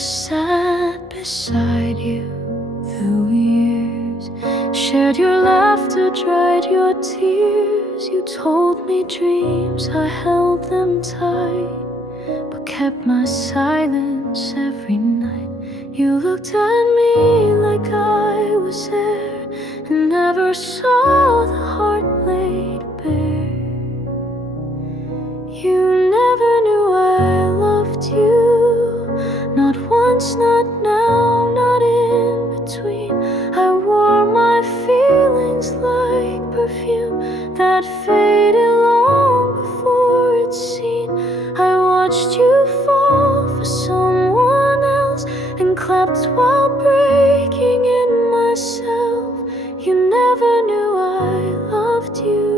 sat beside you through years, shared your laughter, dried your tears. You told me dreams, I held them tight, but kept my silence every night. You looked at me like I was there and never saw the heart laid bare. You never knew I loved you, not once, not now, not in between. I wore my feelings like perfume that faded long before it's seen. I watched you fall for someone else and clapped while breaking in myself. You never knew I loved you,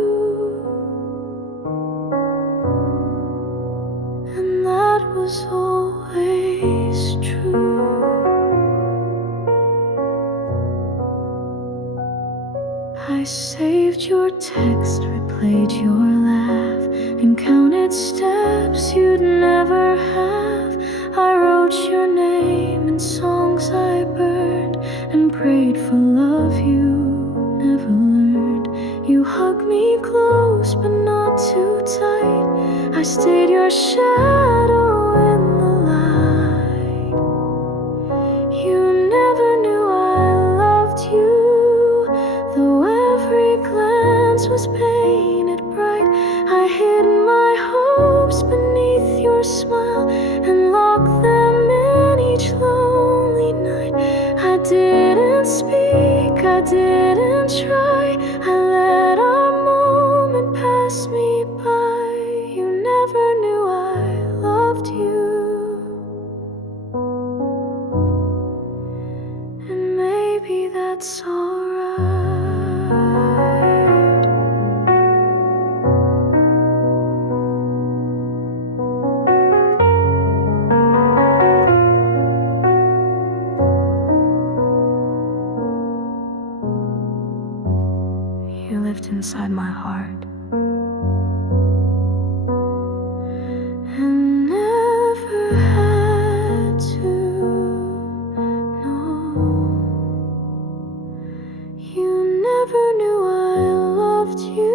and that was always true. I saved your text, replayed your laugh, and counted steps you'd never have. I wrote your name in songs I burned and prayed for love you never learned. You hugged me close but not too tight. I stayed your shadow in the light. You never knew I loved you, though every glance was painted bright. I hid my hopes beneath your smile and locked them in each lonely night. I didn't speak, I didn't try, I let our moment pass me by. You never knew I loved you, and maybe that's alright. You lived inside my heart and never had to know. You never knew I loved you,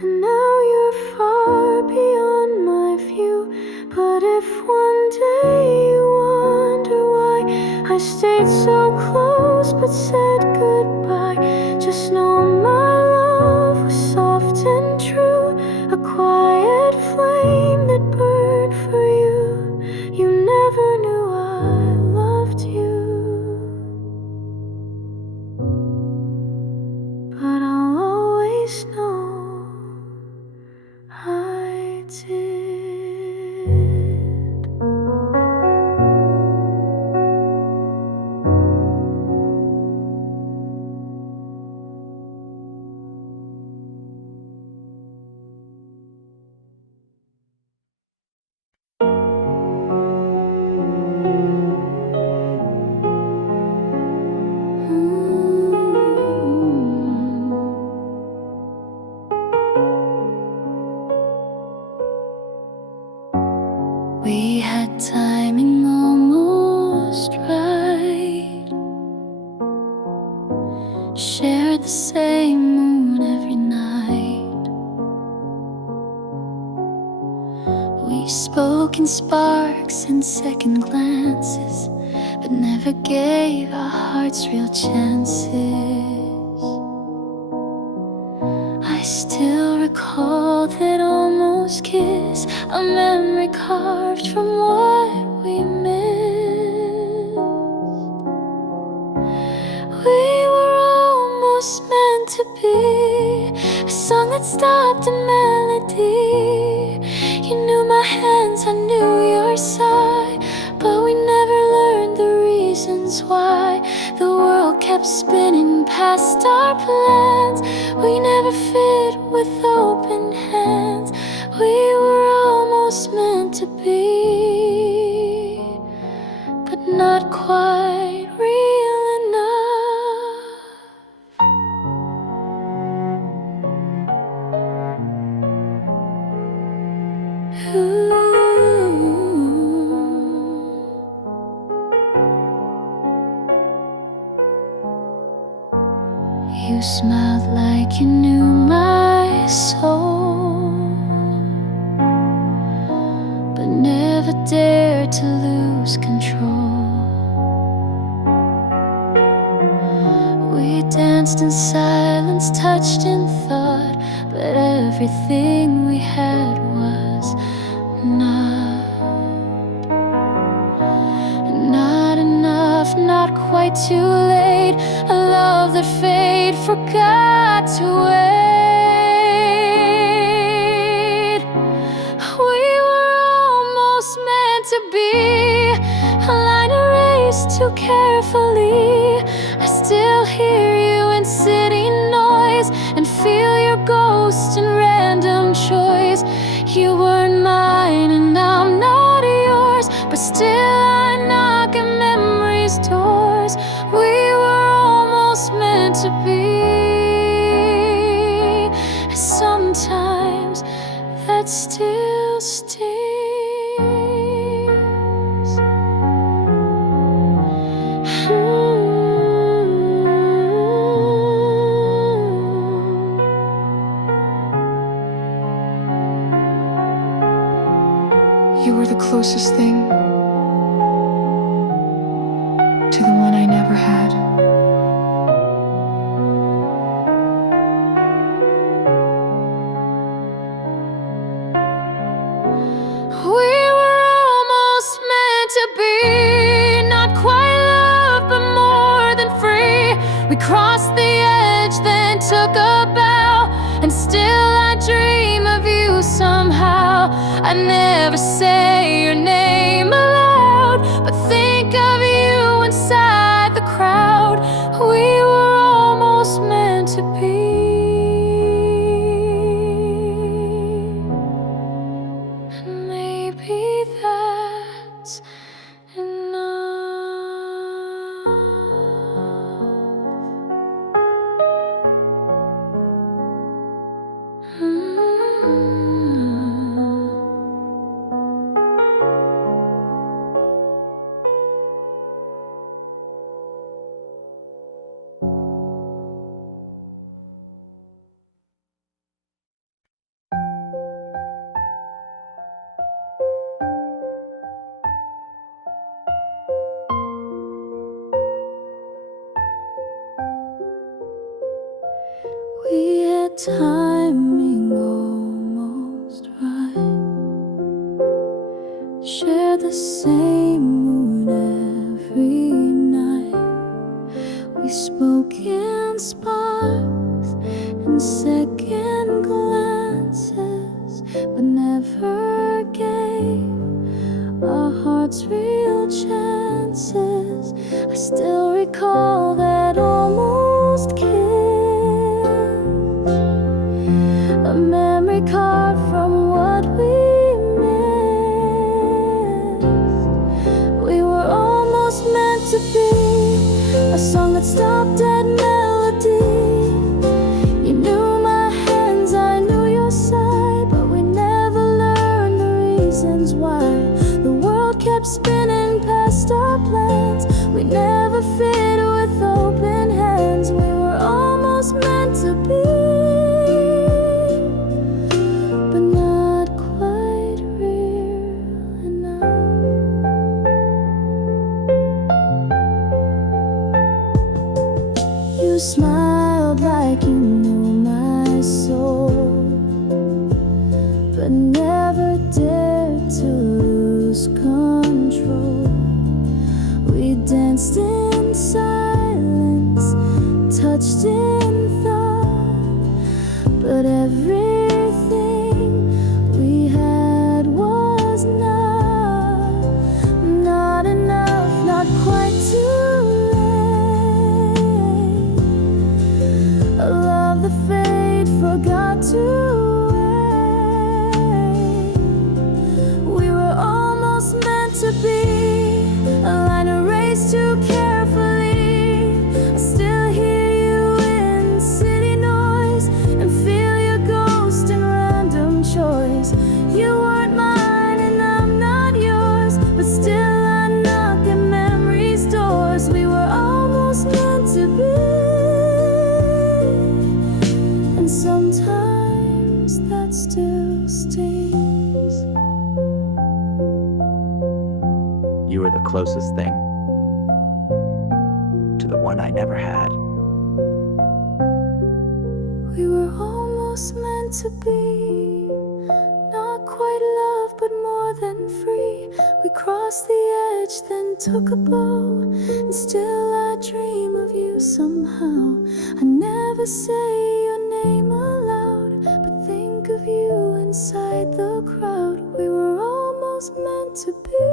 and now you're far beyond my view. But if one day you wonder why I stayed so close but said goodbye, just know my love was soft and true, a quiet flame that burned for you. You never knew I loved you, but I'll always know I did. We had timing almost right, shared the same moon every night. We spoke in sparks and second glances, but never gave our hearts real chances. I still recall that almost kiss, a memory carved from what we missed. We were almost meant to be a song that stopped a melody. You knew my hands, I knew your sigh, but we never learned the reasons why. The world kept spinning past our plans. We never fit with open hands. We were almost meant to be, but not quite real enough. Ooh. smiled like you knew my soul, but never dared to lose control. We danced in silence, touched in thought, but everything we had was not enough, not quite too late. A love that fate forgot to wait. We were almost meant to be, a line erased too carefully. I still hear you in city noise and feel your ghost in random choice. You weren't mine and I'm not yours, but still I knock at memory's doors. We were almost meant to be. Sometimes that still stings. You were the closest thing to the one I never had. We were almost meant to be, not quite love, but more than free. We crossed the edge, then took a bow, and still I dream of you somehow. I never say your name aloud, but think of you inside the crowd. We were almost meant to be. And maybe that's enough. We had timing almost right, shared the same mood every night. We spoke in sparks and second glances, but never gave our hearts real chances. I still recall that almost kiss, a memory carved from what we missed. We were almost meant to be, a song that stopped at melody. You knew my hands, I knew your side, but we never learned the reasons why. The world kept spinning past our plans. We never fit with open hands. We were almost meant to be, you smiled like you knew my soul, but never dared to lose control. We danced in silence, touched in thought, but everything we had was not enough, not quite too late. A love that fate forgot to wait. We were almost meant to be, a line erased too carefully. I still hear you in city noise and feel your ghost the closest thing to the one I never had. We were almost meant to be, not quite love, but more than free. We crossed the edge, then took a bow, and still I dream of you somehow. I never say your name aloud, but think of you inside the crowd. We were almost meant to be,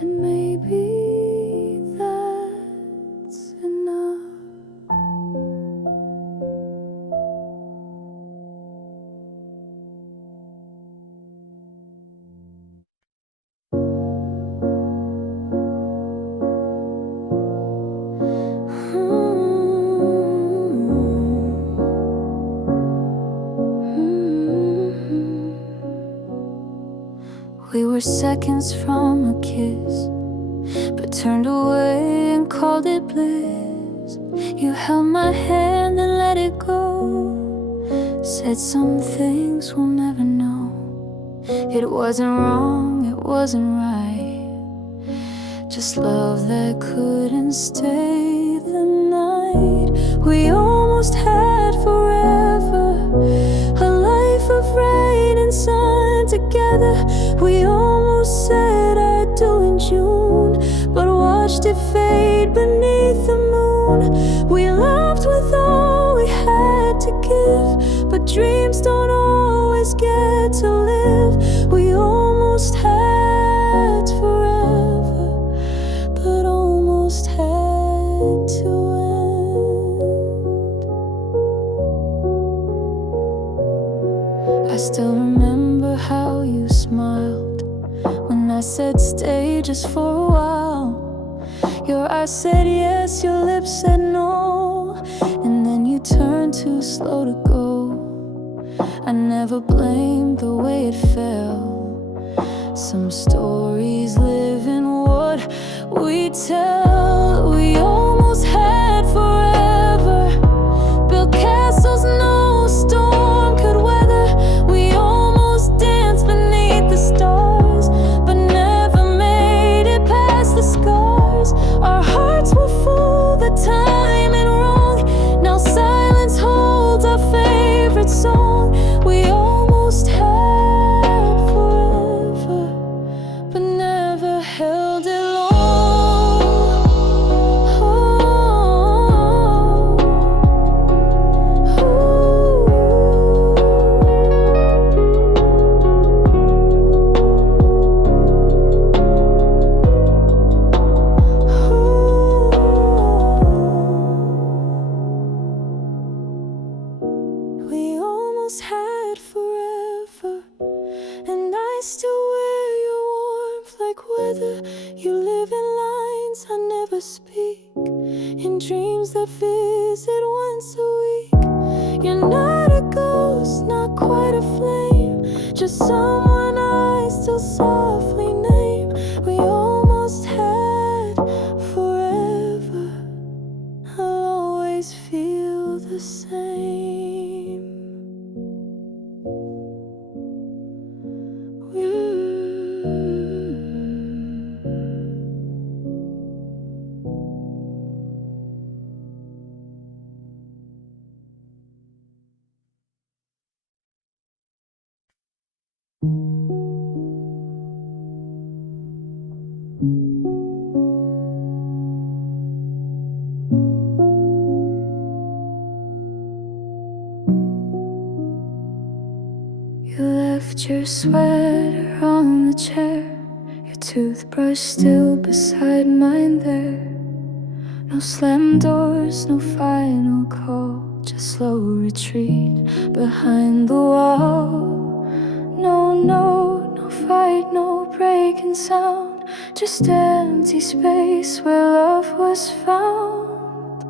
and maybe that's enough. We were seconds from a kiss, but turned away and called it bliss. You held my hand and let it go, said some things we'll never know. It wasn't wrong, it wasn't right, just love that couldn't stay the night. We almost had forever, a life of rain and sun together. We almost said I do in June, but watched it fade beneath the moon. We loved with all we had to give, but dreams don't always get to live. We almost had forever, but almost had to end. I still remember how you smiled when I said stay just for a while. Your eyes said yes, your lips said no, and then you turned too slow to go. I never blamed the way it felt. Some stories live in what we tell. We almost had forever, built castles no storm could weather. We almost danced beneath the stars, but never made it past the scars. Our hearts were full, the time and wrong. Now silence holds our favorite song. We almost had forever, but never held it long. We almost had forever, and I still wear your warmth like weather. You live in lines I never speak, in dreams that visit once a week. You're not a ghost, not quite a flame, just someone I still softly name. We almost had forever, I'll always feel the same. You left your sweater on the chair, your toothbrush still beside mine there. No slam doors, no final call, just slow retreat behind the wall. No fight, no breaking sound, just empty space where love was found.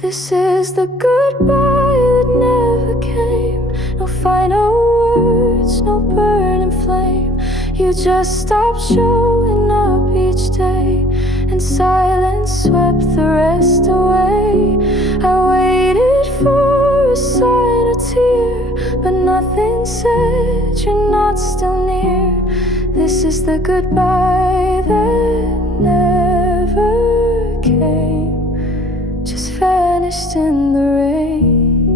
This is the goodbye that never came. No final words, no burning flame. You just stopped showing up each day, and silence swept the rest away. I waited for a sign or tear, but nothing said you're not still near. This is the goodbye that never came, just vanished in the rain.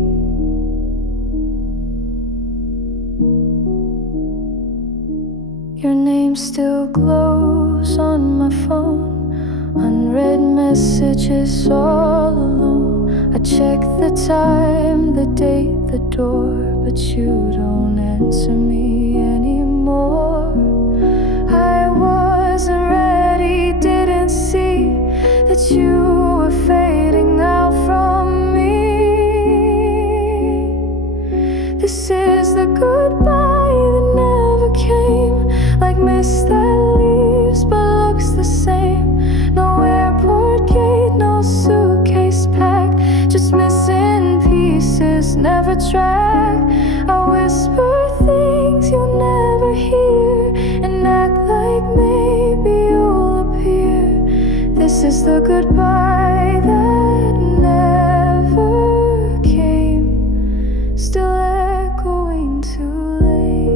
Your name still glows on my phone, unread messages all alone. I check the time, the date, the door, but you don't answer me anymore. I wasn't ready, didn't see that you were fading out from me. This is the goodbye that never came, like mist that leaves but looks the same. No airport gate, no suitcase packed, just missing pieces, never track. I whisper things you'll never hear and act like maybe you'll appear. This is the goodbye that never came, still echoing too late.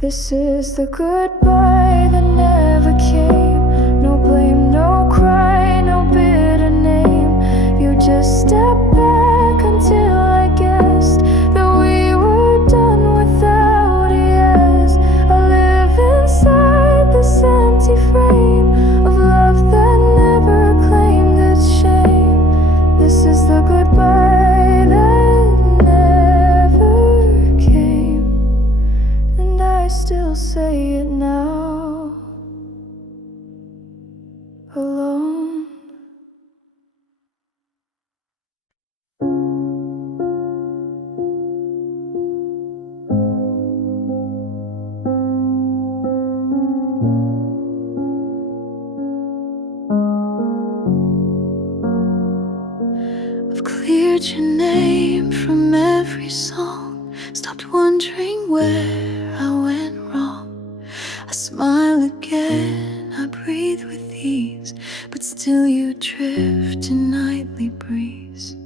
This is the goodbye that never came. No blame, no cry, no bitter name. You just stepped back until I guessed that we were done without a yes. I live inside this empty frame of love that never claimed its shame. This is the goodbye that never came, and I still say it now, alone. I've cleared your name from every song, stopped wondering where I went wrong. I smile again, I breathe with ease, but still you drift in nightly breeze.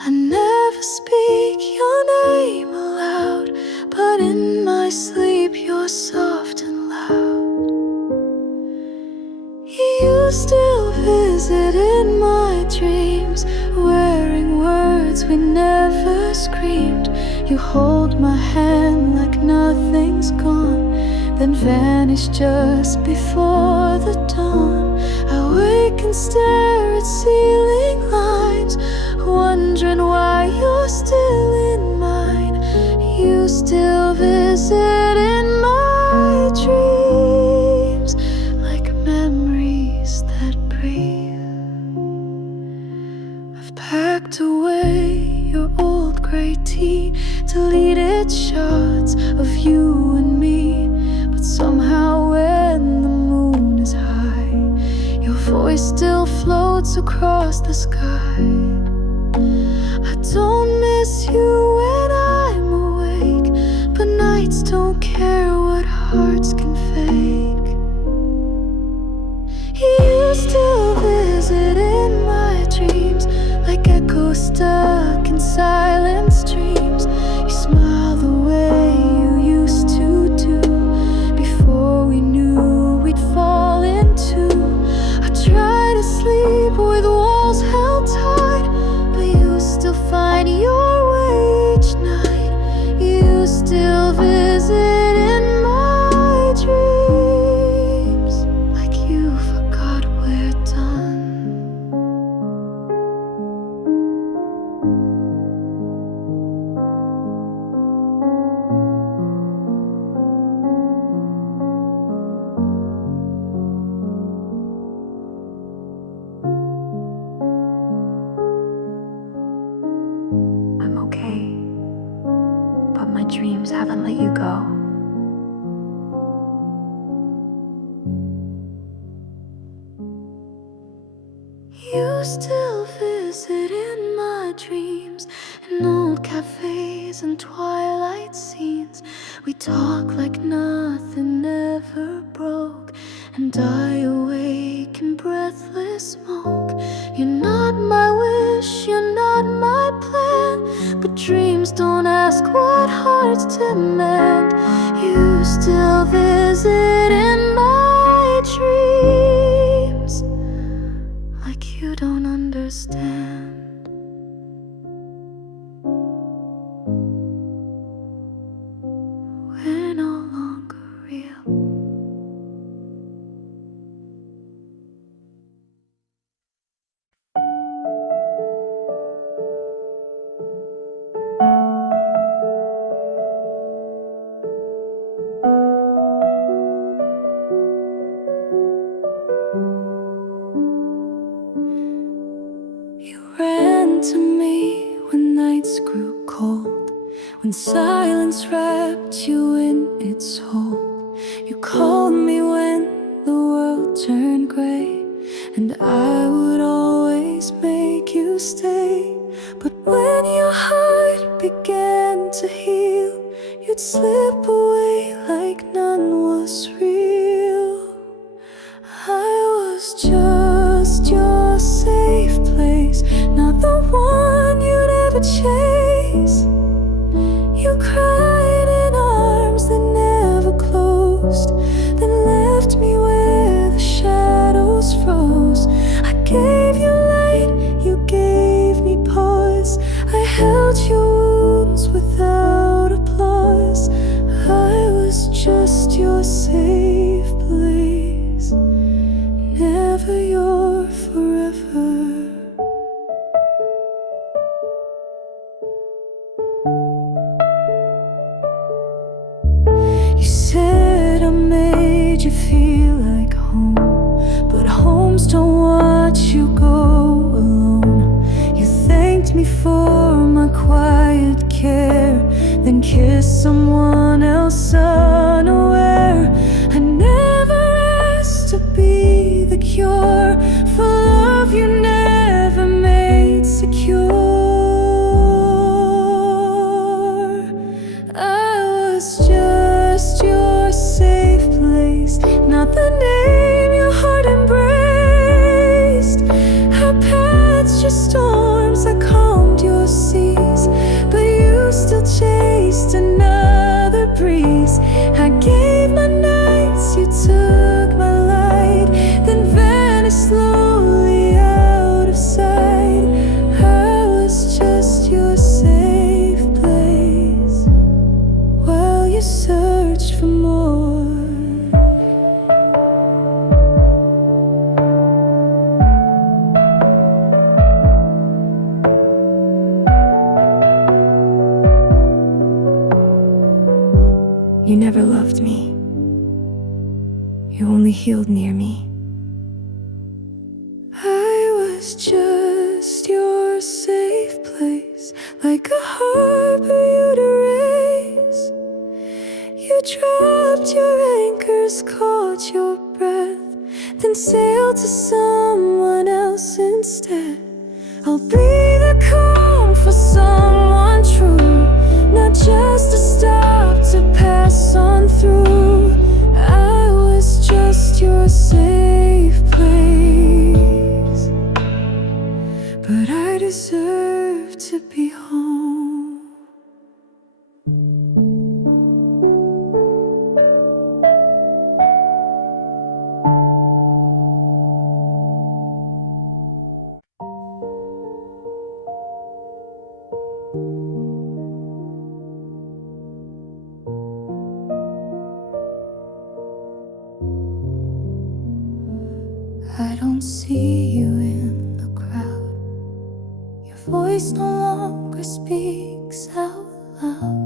I never speak your name aloud, but in my sleep you're soft and loud. You still visit in my dreams, wearing words we never screamed. You hold my hand like nothing's gone, then vanish just before the dawn. I wake and stare at ceiling lines, wondering why you're still in mine. You still visit in my dreams, like memories that breathe. I've packed away your old grey tea, deleted shots of you and me, but somehow when the moon is high, your voice still floats across the sky. I don't miss you when I'm awake, but nights don't care what hearts can fake. You still visit in my dreams, like echoes stuck in silent streams. You smile the way you used to do, before we knew we'd fall into. I try to sleep with walls held tight, but you still find your way each night. You still visit in my dreams, like you forgot we're done. I'm okay, but my dreams haven't let you go. still visit in my dreams, in old cafes and twilight scenes. We talk like nothing ever broke, and I awake in breathless smoke. You're not my wish, you're not my plan, but dreams don't ask what hearts demand. You still visit in my dreams, like you don't understand. We're no longer real. You ran to me when nights grew cold, when silence wrapped you in its hold. You called me when the world turned gray, and I would always make you stay. But when your heart began to heal, you'd slip away like none was real. I was just your safe place, not the one you'd ever chase. You cried in arms that never closed, then left me where the shadows froze. I gave you light, you gave me pause. I held your wounds without applause. I was just your safe place, never your forever. You said I made you feel like home, but homes don't watch you go alone. You thanked me for my quiet care, then kissed someone else unaware. I never asked to be the cure for love you never made secure. I was just your safe place, not the name your heart embraced. I patched your storms, I calmed your seas, but you still chased another breeze. I gave my nights, you took my light, then vanished slowly out of sight. I was just your safe place while you searched for more. You never loved me, you only healed near me. I was just your safe place, like a harbor you'd erase. You dropped your anchors, caught your breath, then sailed to someone else instead. I'll be the calm for someone true, not just a stop to pass on through. I was just your safe place, but I deserve to be home. I don't see you in the crowd, your voice no longer speaks out loud.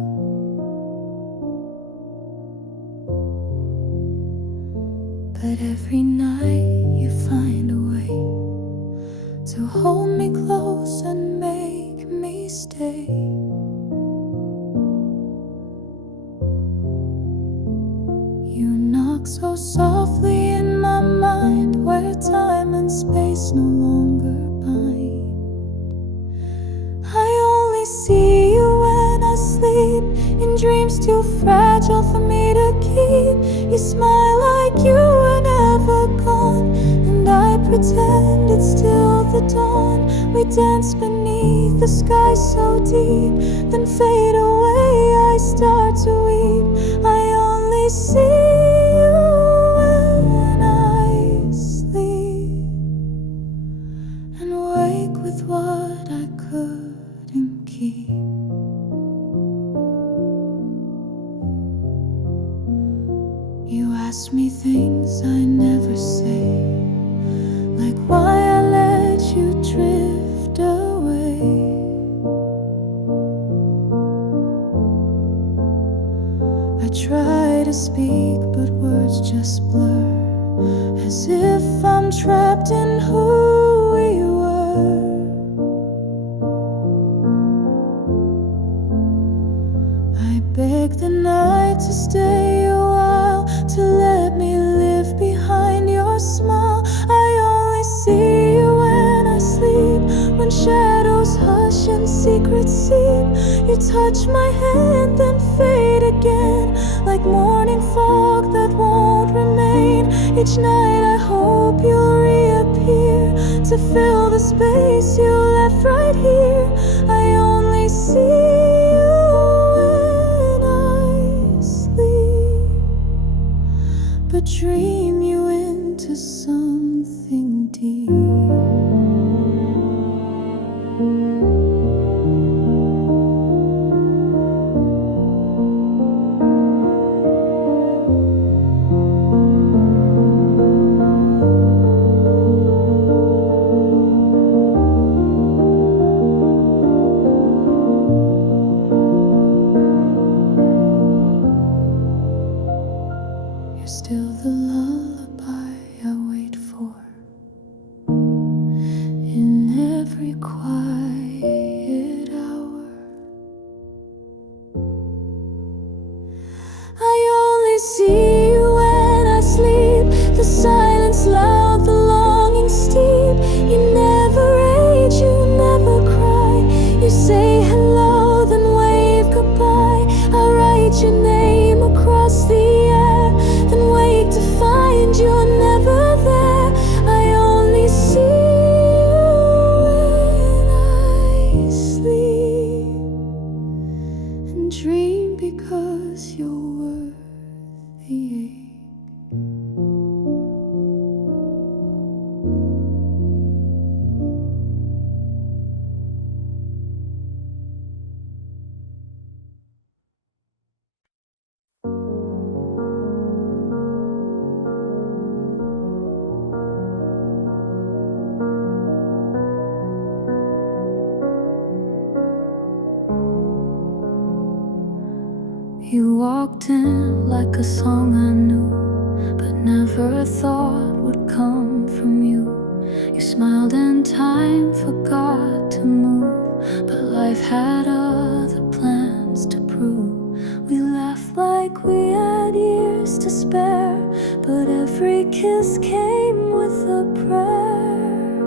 But every night you find a way to hold me close and make me stay. You knock so softly in my mind, where time and space no longer bind. dreams too fragile for me to keep. You smile like you were never gone, and I pretend it's still the dawn. We dance beneath the sky so deep, then fade away, I start to weep. I only see you when I sleep, and wake with what I couldn't keep. You ask me things I never say, like why I let you drift away. I try to speak, but words just blur, as if I'm trapped in who we were. I beg the night to stay a while, to let me live behind your smile. I only see you when I sleep, when shadows hush and secrets seep. You touch my hand, then fade again, like morning fog that won't remain. Each night I hope you'll reappear, to fill the space you left right here. I only see you when I sleep, but dream you into something deep. You're still the lullaby I wait for, in every quiet hour. I only see you when I sleep, the silence loud, the longing steep. You never age, you never cry. You say hello, then wave goodbye. I write your name across the air, then wake to find you're never there. I only see you when I sleep, and dream because you're worth the ache. You walked in like a song I knew, but never thought would come from you. You smiled and time forgot to move, but life had other plans to prove. We laughed like we had years to spare, but every kiss came with a prayer.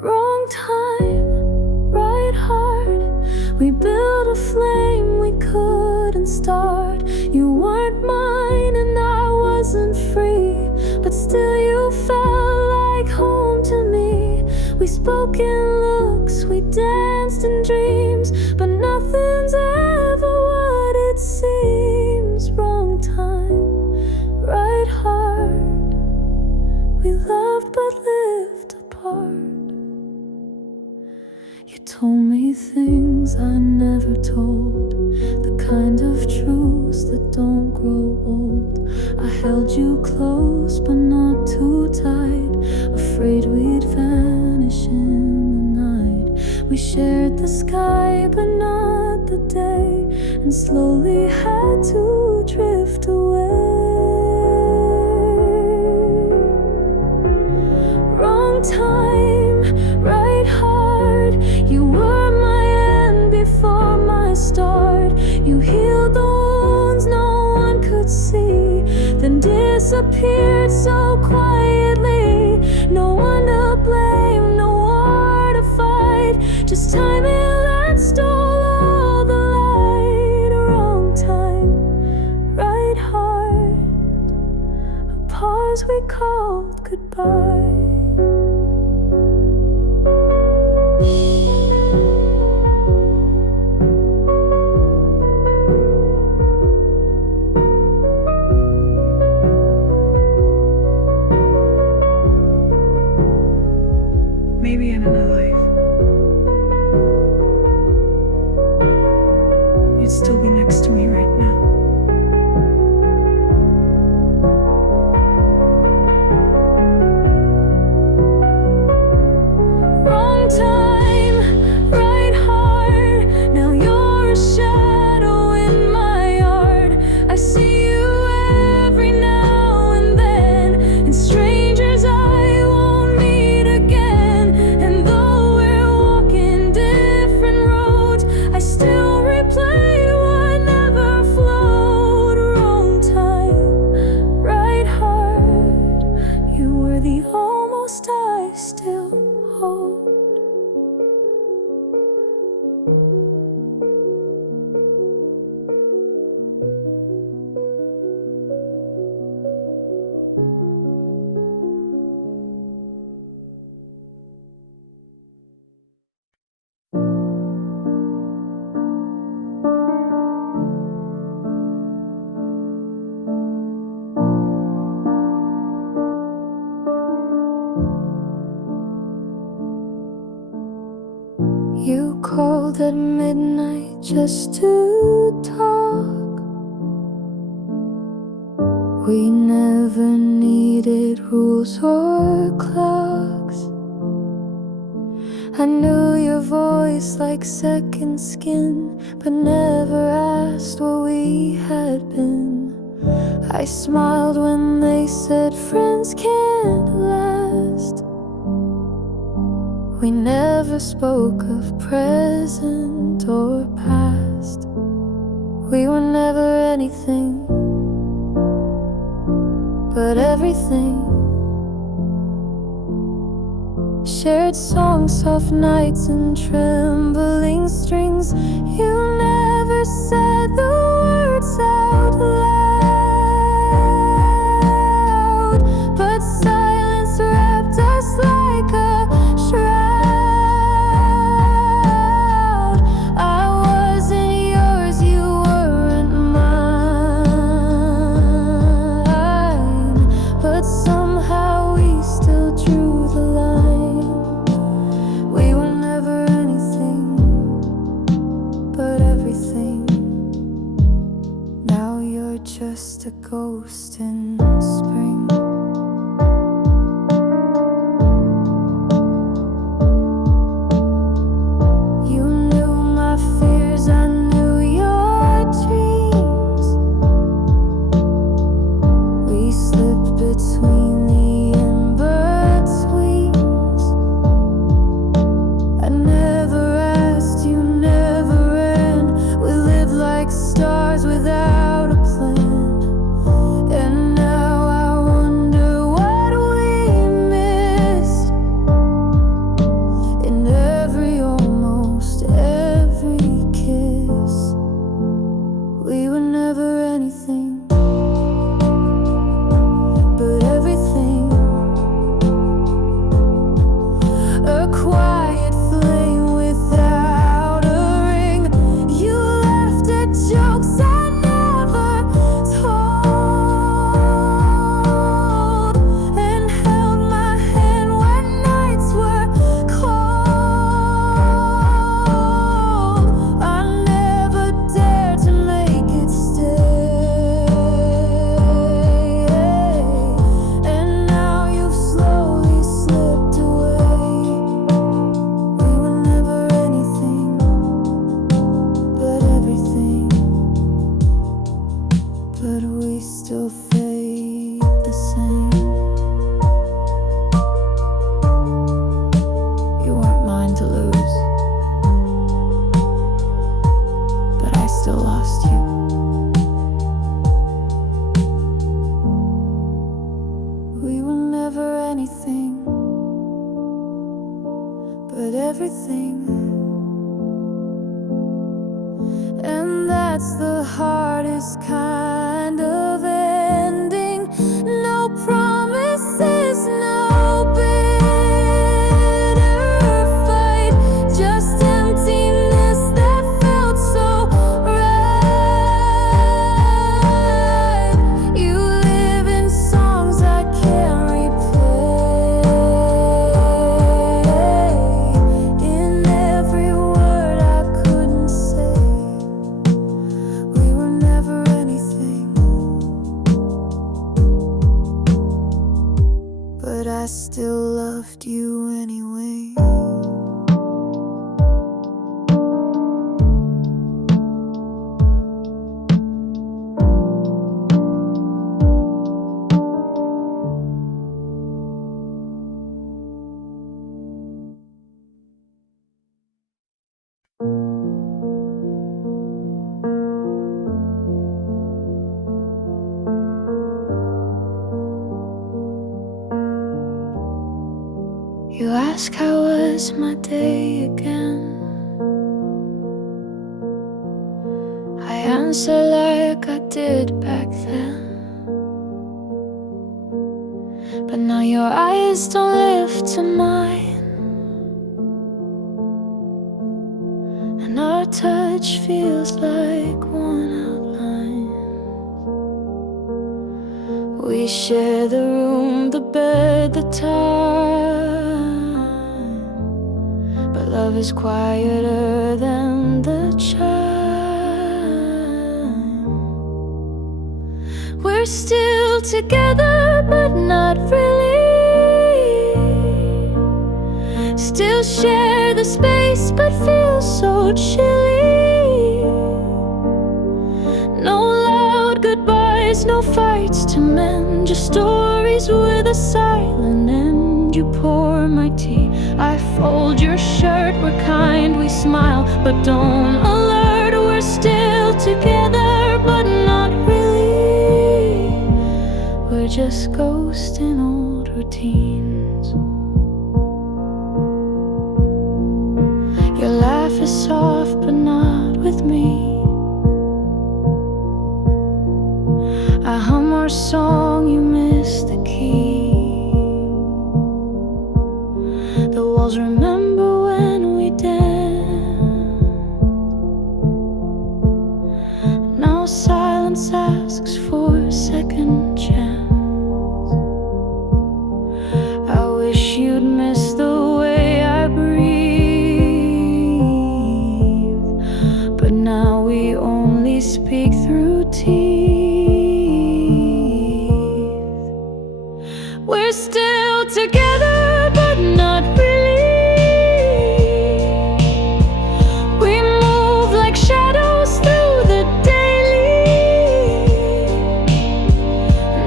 Wrong time, right heart. We built a flame we couldn't start. You weren't mine and I wasn't free, but still you felt like home to me. We spoke in looks, we danced in dreams, but nothing's ever what it seems. Wrong time, right heart. We loved but lived apart. You told me things I never told, the kind of truths that don't grow old. I held you close but not too tight, afraid we'd vanish in the night. We shared the sky but not the day, and slowly had to drift away. Wrong time, right heart. You were my end before my start. You healed the wounds no one could see, then disappeared so quietly. No one to blame, no war to fight, just time in that storm. we called goodbye. Maybe in another life, you'd still be next to me right now. Wrong time, right heart. Now you're a shadow in my yard. I see you every now and then, and strangers I won't meet again. And though we're walking different roads, I still replay what never flowed. Wrong time, right heart. You were the almost I still hold. You called at midnight just to talk. We never needed rules or clocks. I knew your voice like second skin, but never asked what we had been. I smiled when they said friends can't last. We never spoke of present or past. We were never anything but everything. Shared songs, soft nights and trembling strings. You never said the words out loud, but silence wrapped us like a shroud. I wasn't yours, you weren't mine, but somehow we still drew the line. We were never anything but everything. Now you're just a ghost in spring. You knew my fears, I knew your dreams. We slipped between the in-betweens. I never asked, you never ran. We lived like stars without a plan. And now I wonder what we missed in every, almost every kiss. We were never anything but everything. A quiet flame without a ring. You laughed at jokes I never told, and held my hand when nights were cold. I never dared to make it stay, and now you've slowly slipped away. We were never anything but everything, but we still fade the same. You weren't mine to lose, but I still lost you. We were never anything but everything. And that's the hardest kind of ending. No promise ask how was my day again, I answer like I did back then. But now your eyes don't lift to mine, and our touch feels like one outline. We share the room, the bed, the time, but love is quieter than the chime. We're still together, but not really. Still share the space, but feel so chilly. No loud goodbyes, no fights to mend, just stories with a silent end. You pour my tea, I fold your shirt. We're kind, we smile, but don't alert. We're still together, but not really. We're just ghosts in old routines. Your laugh is soft, but not with me. I hum our song, you miss the key. The walls remember when we danced. Now silence asks for a second chance. I wish you'd miss the way I breathe, but now we only speak through teeth. We're still together, but not really. We move like shadows through the daily.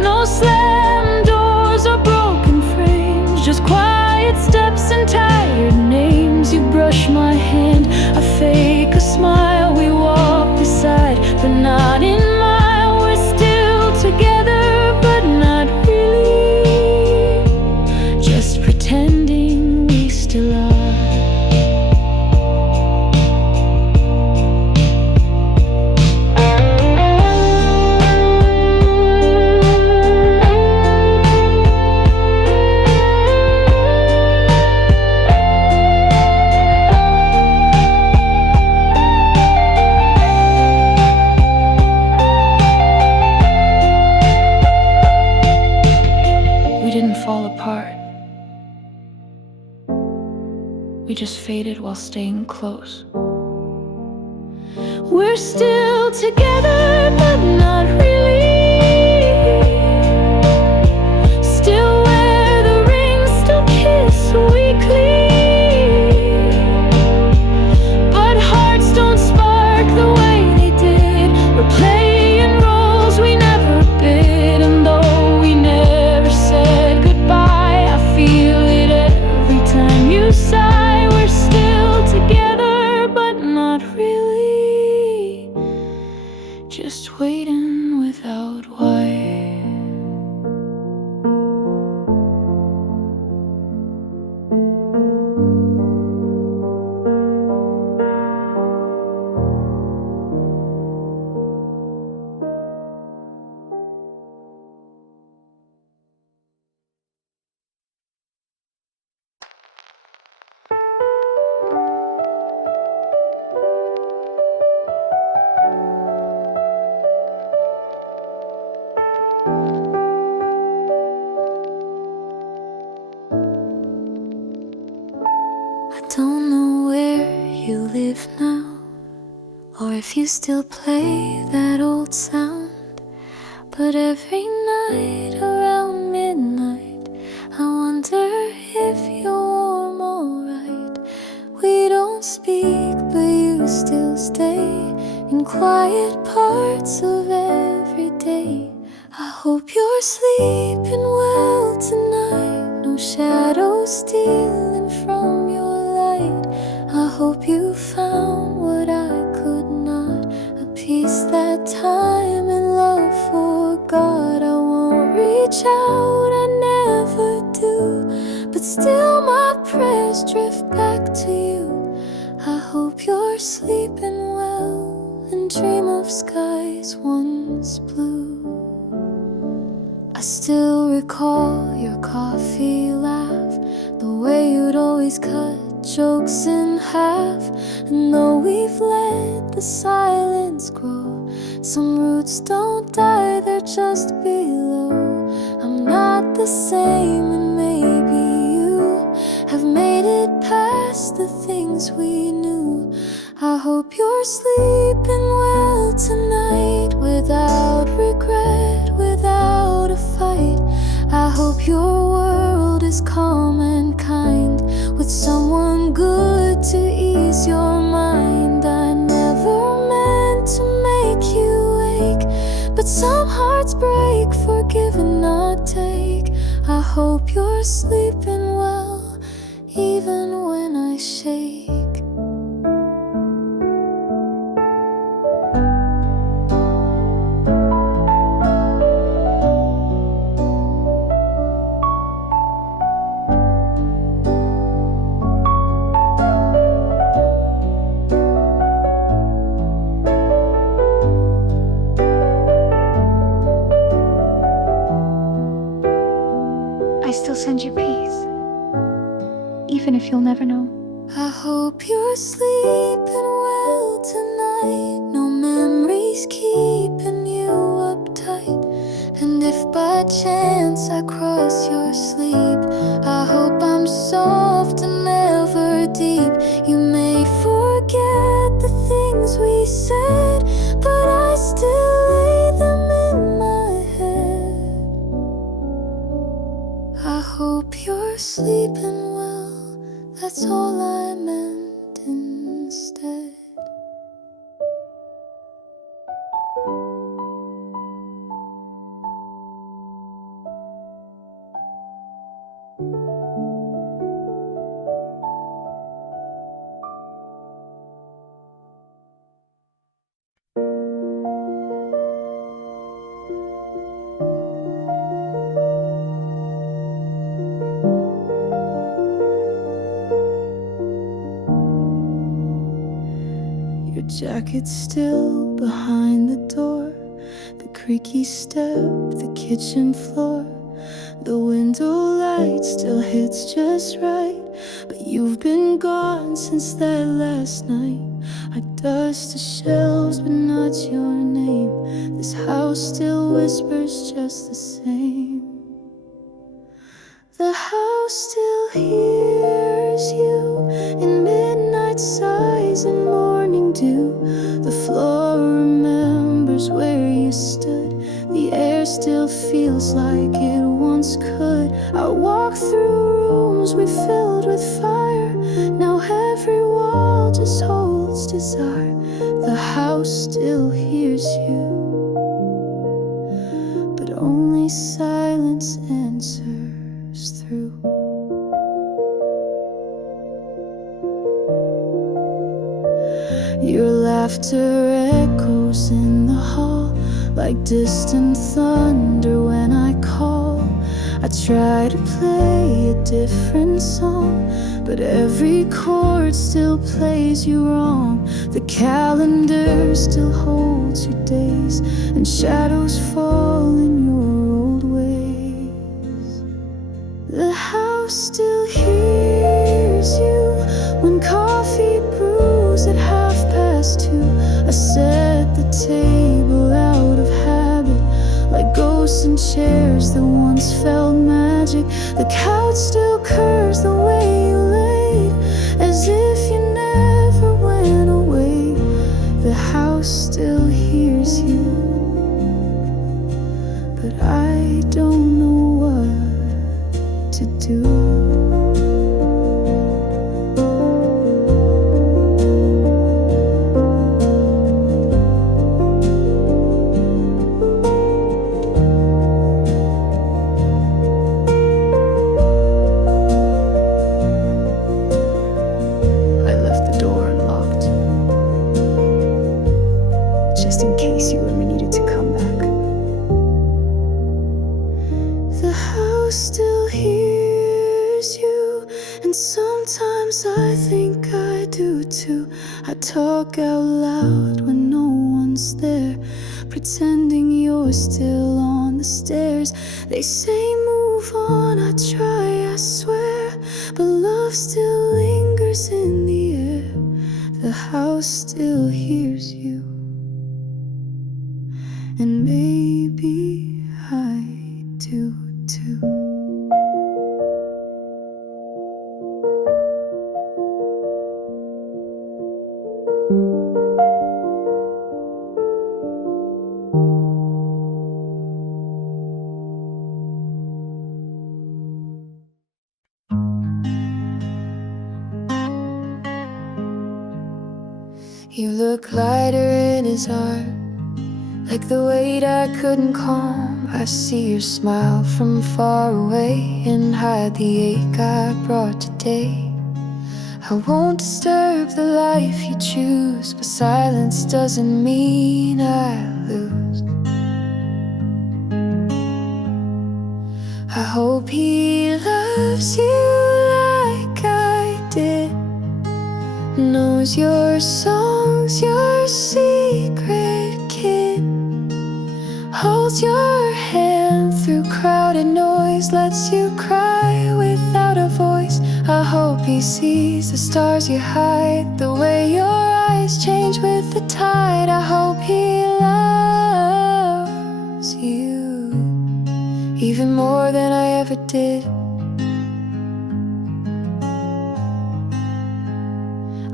No slam doors or broken frames, just quiet steps and tired names. You brush my hand, I fake a smile. We walk beside, but not in mile. We're still together, but not really. Just pretending we still are. We didn't fall apart. We just faded while staying close. We're still together, but not really. Still wear the ring, still kiss weekly. But hearts don't spark the way they did. We're playing roles we never bid. And though we never said goodbye, I feel it every time you sigh. We're still together, but not really. Just waiting without why. I don't know where you live now, or if you still play that old sound. But every night around midnight, I wonder if you're warm alright. We don't speak, but you still stay in quiet parts of every day. I hope you're sleeping well tonight, no shadows stealing from your light. I hope you found what I could not, a peace that time and love forgot. I won't reach out, I never do, but still my prayer sleeping well and dream of skies once blue. I still recall your coffee laugh, the way you'd always cut jokes in half. And though we've let the silence grow, some roots don't die, they're just below. I'm not the same, and maybe you have made it past the things we knew. I hope you're sleeping well tonight, without regret, without a fight. I hope your world is calm and kind, with someone good to ease your mind. I never meant to make you ache, but some hearts break, forgive and not take. I hope you're sleeping well, even when I shake. I still send you peace, even if you'll never know. I hope you're sleeping well tonight, no memories keeping you uptight. And if by chance I cross your sleep, I hope I'm soft and never deep. You may forget the things we said, but I still lay them in my head. I hope you're sleeping well, that's all I meant instead. Your jacket's still behind the door, the creaky step, the kitchen floor. The window light still hits just right, but you've been gone since that last night. I dust the shelves, but not your name. This house still whispers just the same. The house still hears you in midnight sighs and morning dew. The floor remembers where you stood. The air still feels like it once could. I walk through rooms we filled with fire. Now every wall just holds desire. The house still hears you, but only silence answers through. Your laughter echoes in the hall like distant thunder when I call. I try to play a different song, but every chord still plays you wrong. The calendar still holds your days, and shadows fall in your old ways. The house still hears you when coffee brews at 2:30. I set the table out of habit, like ghosts in chairs that once felt magic. The couch still curves the way you laid, as if you never went away. The house still hears you, but I don't know what to do. Just in case you ever needed talk out loud when no one's there, pretending you're still on the stairs. They say move on, I try, I swear, but love still lingers in the air. The house still hears you, and maybe I do too. You look lighter in his arm, like the weight I couldn't calm. I see your smile from far away and hide the ache I brought today. I won't disturb the life you choose, but silence doesn't mean I lose. I hope he loves you like I did, knows your songs, your secret kid, holds your hand through crowded noise, lets you cry without a voice. I hope he sees the stars you hide, the way your eyes change with the tide. I hope he loves you even more than I ever did.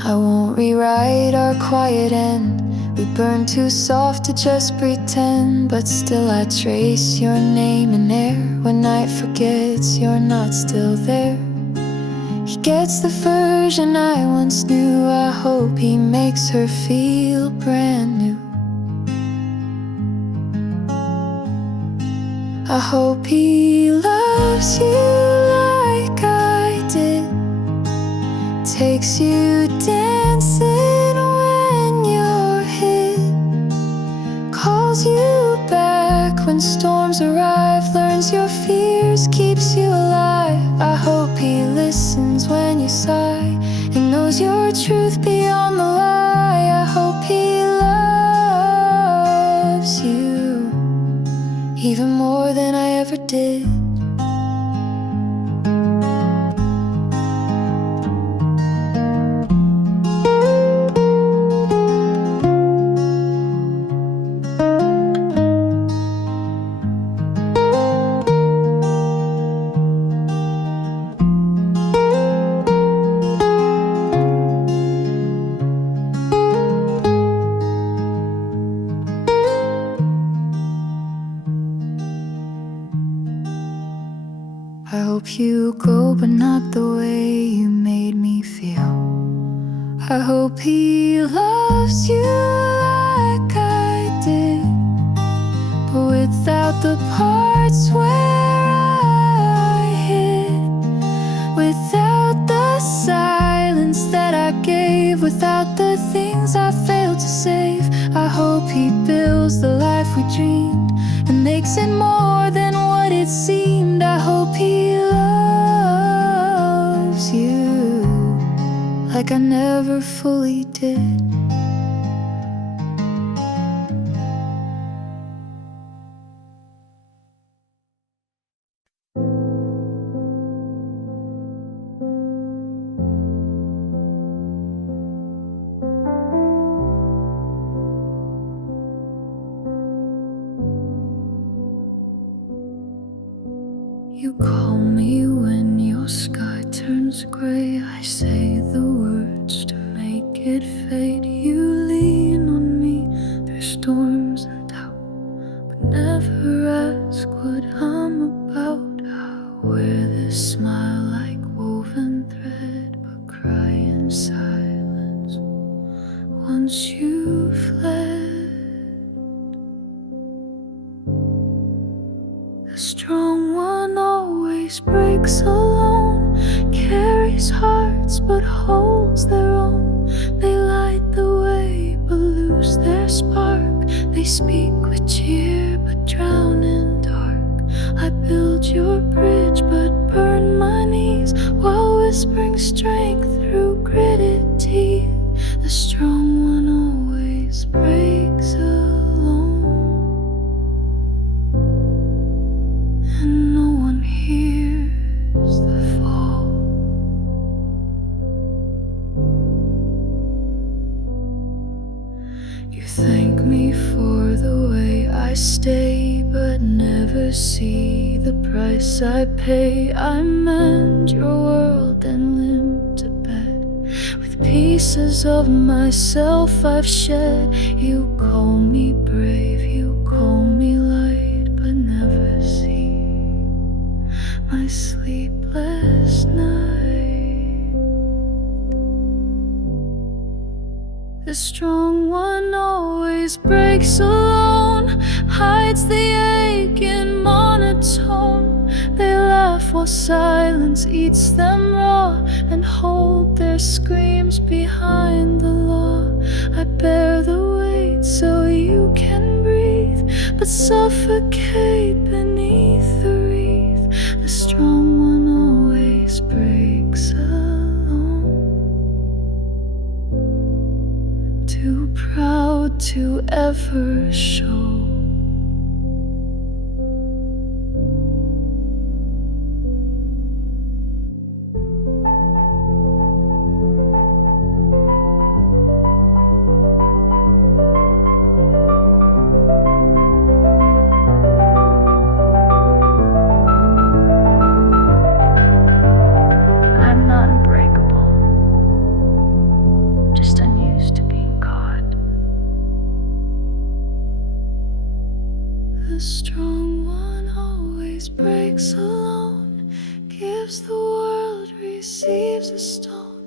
I won't rewrite our quiet end. We burn too soft to just pretend, but still I trace your name in air. When night forgets you're not still there. He gets the version I once knew. I hope he makes her feel brand new. I hope he loves you like I did, takes you dancing when you're hit, calls you back when storms arrive, learns your fears, keeps you alive. I hope he listens when you sigh and knows your truth beyond the lie. I hope he loves you even more than I ever did. I hope you go, but not the way you made me feel. I hope he loves you like I did, but without the parts where I hid, without the silence that I gave, without the things I failed to save. I hope he builds the life we dreamed and makes it more than what it seemed. I hope he loves you like I never fully did. You call me when your sky turns gray. I say the words to make it fade. You lean on me through storms and doubt, but never ask what I'm about. I wear this smile like woven thread, but cry in silence once you fled. The strong one always breaks alone, carries hearts but holds their own. They light the way but lose their spark. They speak with cheer but drown in dark. I build your bridge but burn my knees, while whispering strength through gritted teeth. The strong one You thank me for the way I stay, but never see the price I pay. I mend your world and limp to bed with pieces of myself I've shed. You call me brave, you call me light, but never see my sleepless night. The strong one always breaks alone, hides the ache in monotone. They laugh while silence eats them raw, and hold their screams behind the law. I bear the weight so you can breathe, but suffocate beneath the wreath. The strong one always breaks alone, too proud to ever show. I'm not unbreakable, just unused to being caught. The strong one always breaks alone, gives the world, receives a stone.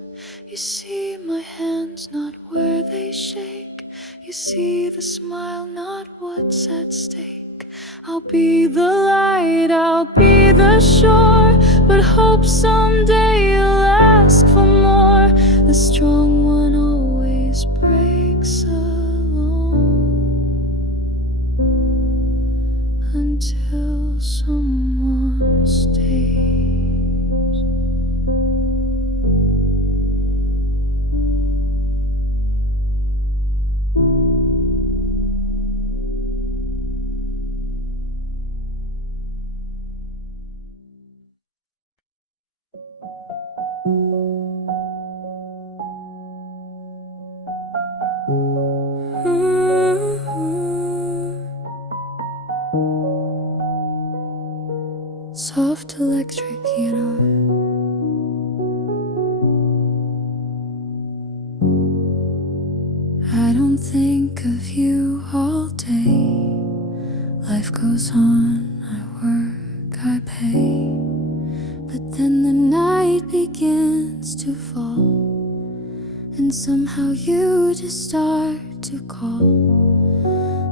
You see my hands, not where they shake. You see the smile, not what's at stake. I'll be the light, I'll be the shore, but hope someday you'll ask for more. The strong one always breaks alone, until someone stays. Soft electric piano, I don't think of you all day. Life goes on, I work, I pay. But then the night begins to fall, and somehow you just start to call.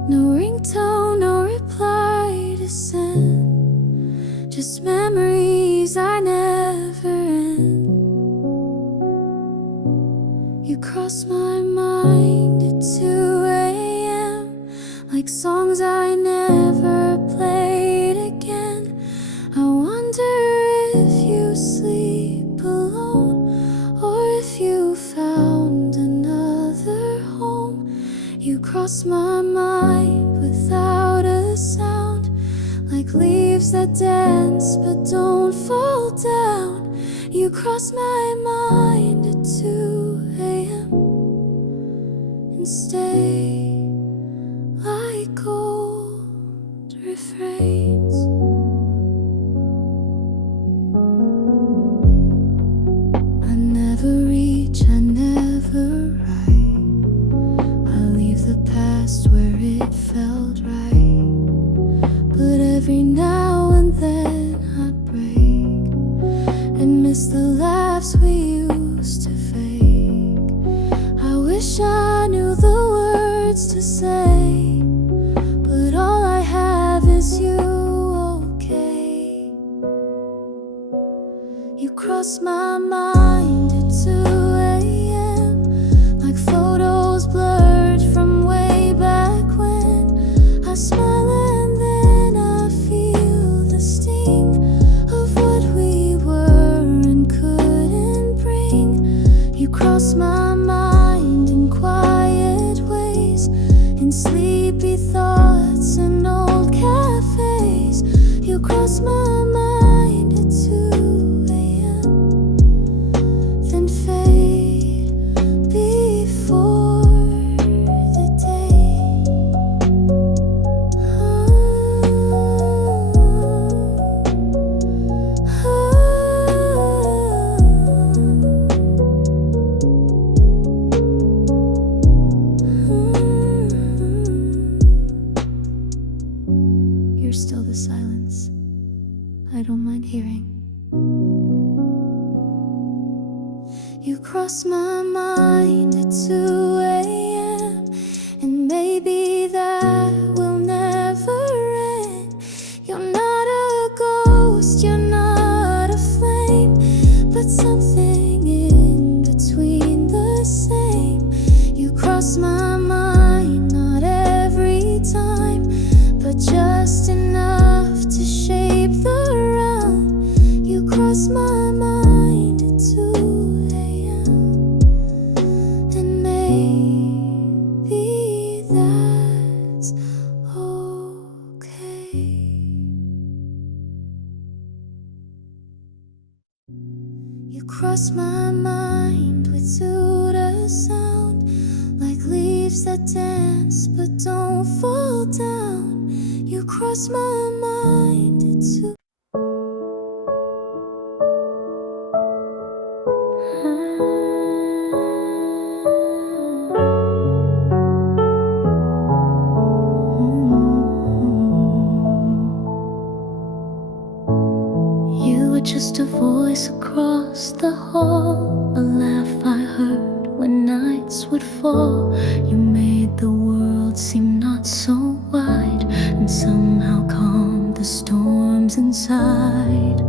No ringtone, no reply to send, just memories I never end. You cross my mind at 2 a.m. like songs I never played again. I wonder if you sleep alone, or if you found another home. You cross my mind without a sound, like leaves that dance but don't fall down. You cross my mind at 2 a.m. and stay like old refrains. I never reach, I never write. I leave the past where it felt right, but every now and then I'd break and miss the laughs we used to fake. I wish I knew the words to say, but all I have is you, okay? You cross my mind at 2 a.m. like photos blurred from way back when. I smile and then I feel the sting of what we were and couldn't bring. You cross my mind in quiet ways, in sleepy thoughts and old cafes. You cross my mind at 2 a.m. cross my mind at 2 a.m. And maybe that will never end. You're not a ghost, you're not a flame, but something in between the same. You cross my mind, not every time, but just enough to shape the realm. You cross my mind at 2 a.m. And maybe that's okay. You cross my mind with pseudo sound, like leaves that dance but don't fall down. You cross my mind too. You were just a voice across the hall, a laugh I heard when nights would fall. You made the world seem not so wide, and somehow calmed the storms inside.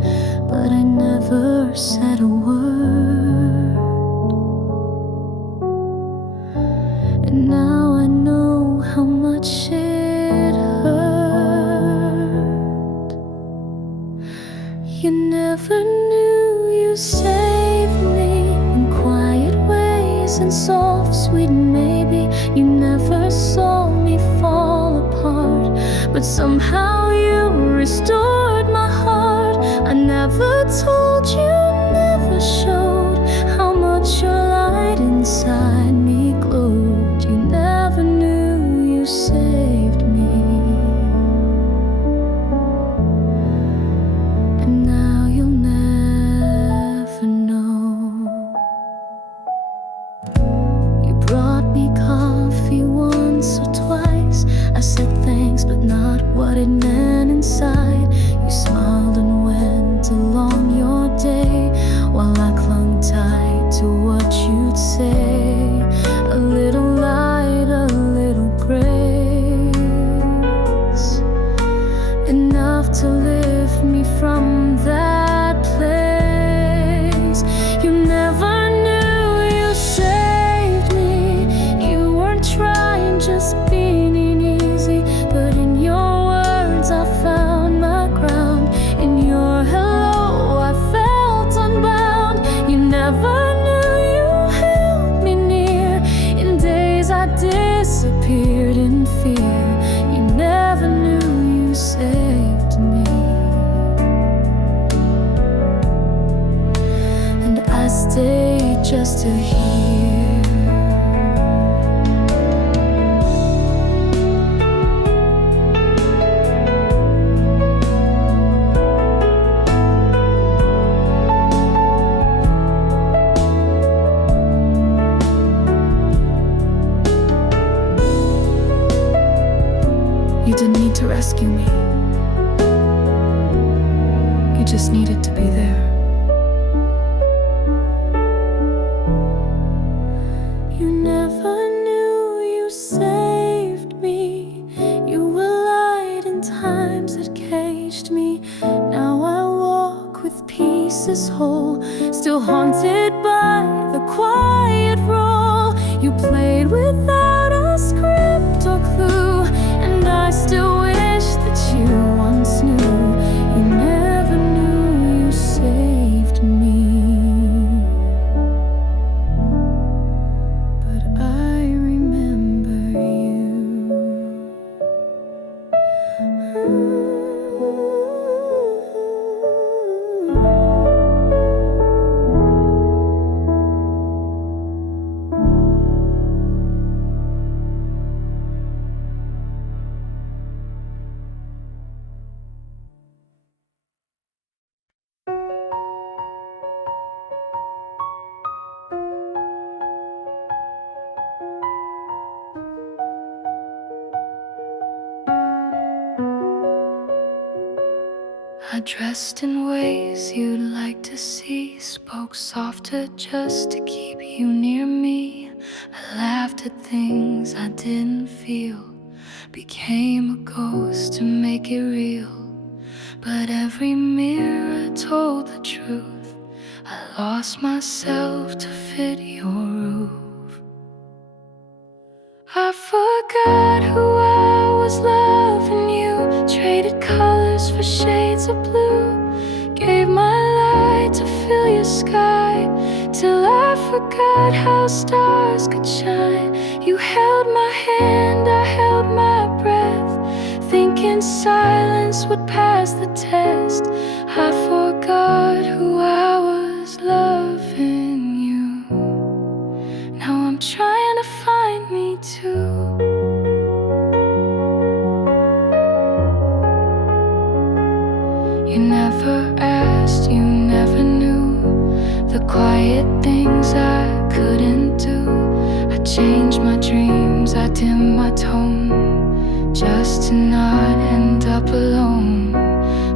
But I never said a word, and now I know how much it hurt. You never knew you saved me in quiet ways and soft, sweet maybe. You never saw me fall apart, but somehow you restored my heart. I never told you, never showed how much your light inside me glowed. You never knew you saved me, and now you'll never know. You brought me coffee once or twice. I said thanks, but not what it meant inside. You smiled and went along your day, while I clung tight to what you'd say. A little light, a little grace, enough to lift me from that place. You never knew you saved me. You weren't trying, just being easy. But in your words I found my ground. In your hello I felt unbound. You never knew you held me near in days I disappeared in fear. You never knew you saved me, and I stayed just to hear. You didn't need to rescue me. You just needed to be there. You never knew you saved me. You were light in times that caged me. Now I walk with pieces whole, still haunted by the quiet role you played without a script or clue. And I still wish that you once knew. You never knew you saved me, but I remember you. I dressed in ways you'd like to see, spoke softer just to keep you near me. I laughed at things I didn't feel, became a ghost to make it real. But every mirror told the truth. I lost myself to fit your roof. I forgot who I was loving you, traded colors for shades of blue, gave my light to fill your sky, till I forgot how stars could shine. You held my hand, I held my breath, thinking silence would pass the test. I forgot who I was loving you. Now I'm trying to find me too. You never asked, you never knew the quiet things I couldn't do. I changed my dreams, I dimmed my tone, just to not end up alone.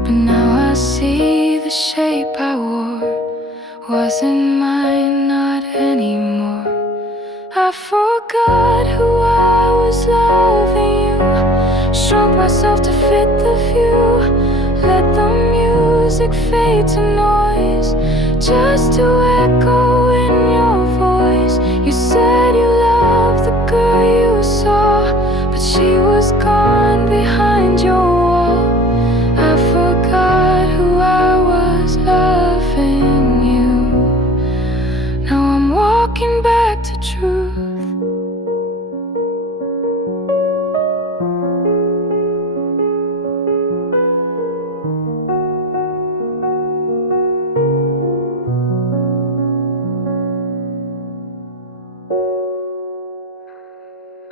But now I see the shape I wore wasn't mine, not anymore. I forgot who I was loving you, shrunk myself to fit the view, let the music fade to noise, just to echo in your voice. You said you loved the girl you saw, but she was gone behind your wall. I forgot who I was loving you. Now I'm walking back to truth.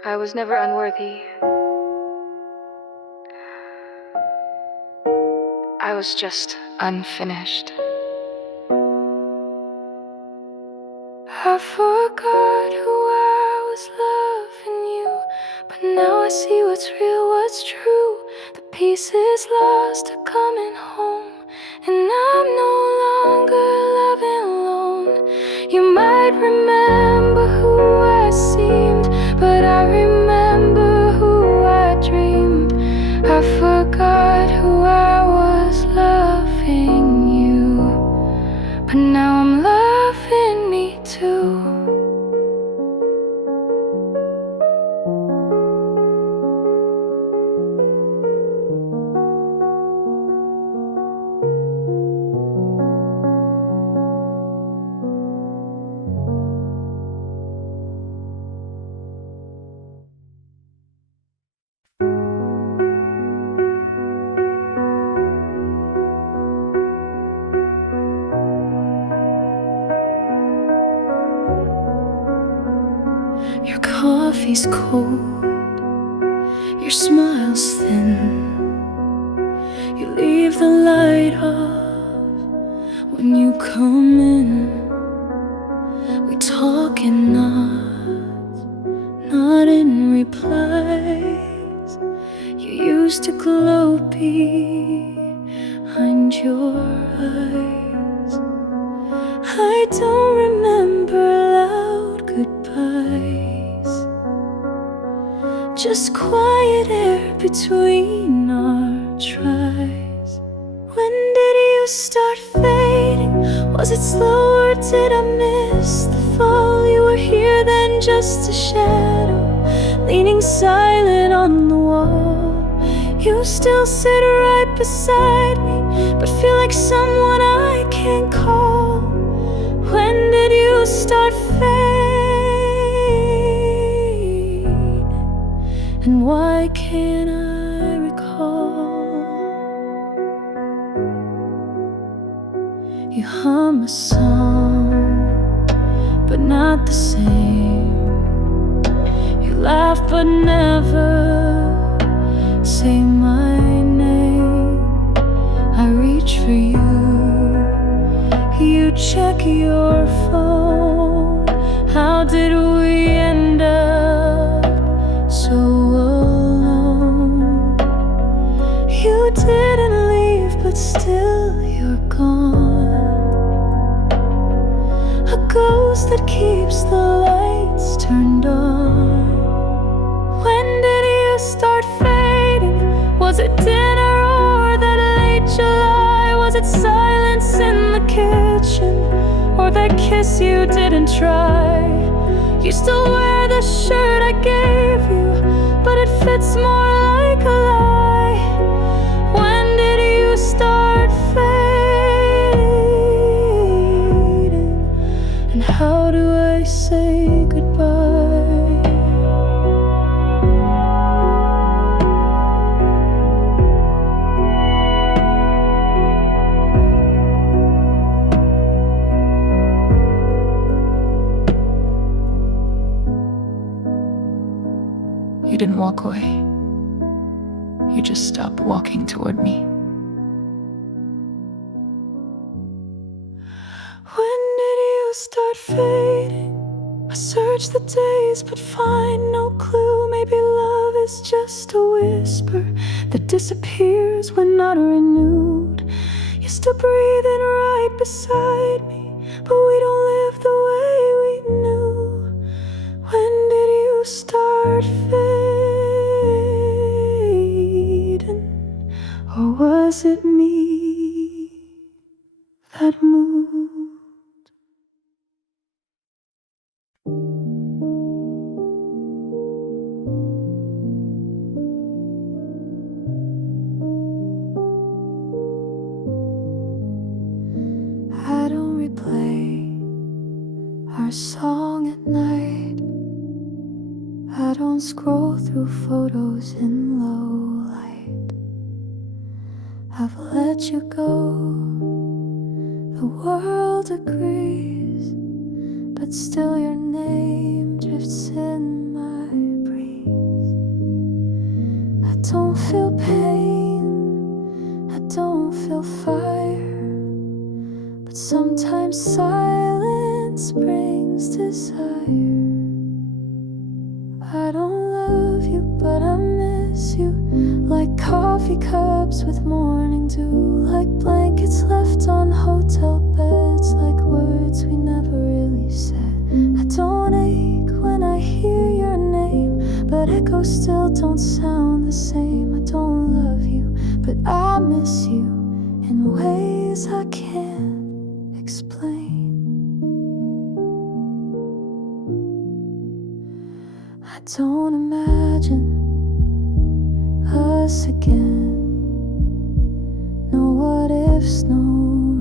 I was never unworthy. I was just unfinished. I forgot who I was loving you, but now I see what's real, what's true. The pieces lost are coming home, and I'm no longer loving alone. You might remember who I seemed, but I remember who I dreamed. I forgot who I was loving you, but now I'm loving me too. Your coffee's cold, your smile's thin. You leave the light off when you come in. We talk in nods, not in replies. You used to glow behind your eyes. I don't remember loud goodbyes, just quiet air between our tries. When did you start fading? Was it slow or did I miss the fall? You were here then, just a shadow, leaning silent on the wall. You still sit right beside me, but feel like someone I can't call. When did you start fading? And why can't I recall? You hum a song, but not the same. You laugh but never say my name. I reach for you, you check your phone. How did we end up so alone? You didn't leave, but still kiss you didn't try. You still wear the shirt I gave you, but it fits more like a lie. When did you start fading? And how do I say goodbye? You didn't walk away. You just stopped walking toward me. When did you start fading? I search the days but find no clue. Maybe love is just a whisper that disappears when not renewed. You're still breathing right beside me, but we don't live the way we knew. When did you start fading? Or was it me that moved? I don't replay our song at night. I don't scroll through photos in low light. I've let you go, the world agrees, but still your name drifts in my breeze. I don't feel pain, I don't feel fire, but sometimes silence brings desire. I don't love you, but I miss you, like coffee cups with morning dew, like blankets left on hotel beds, like words we never really said. I don't ache when I hear your name, but echoes still don't sound the same. I don't love you, but I miss you in ways I can't explain. I don't imagine us again. No what ifs, no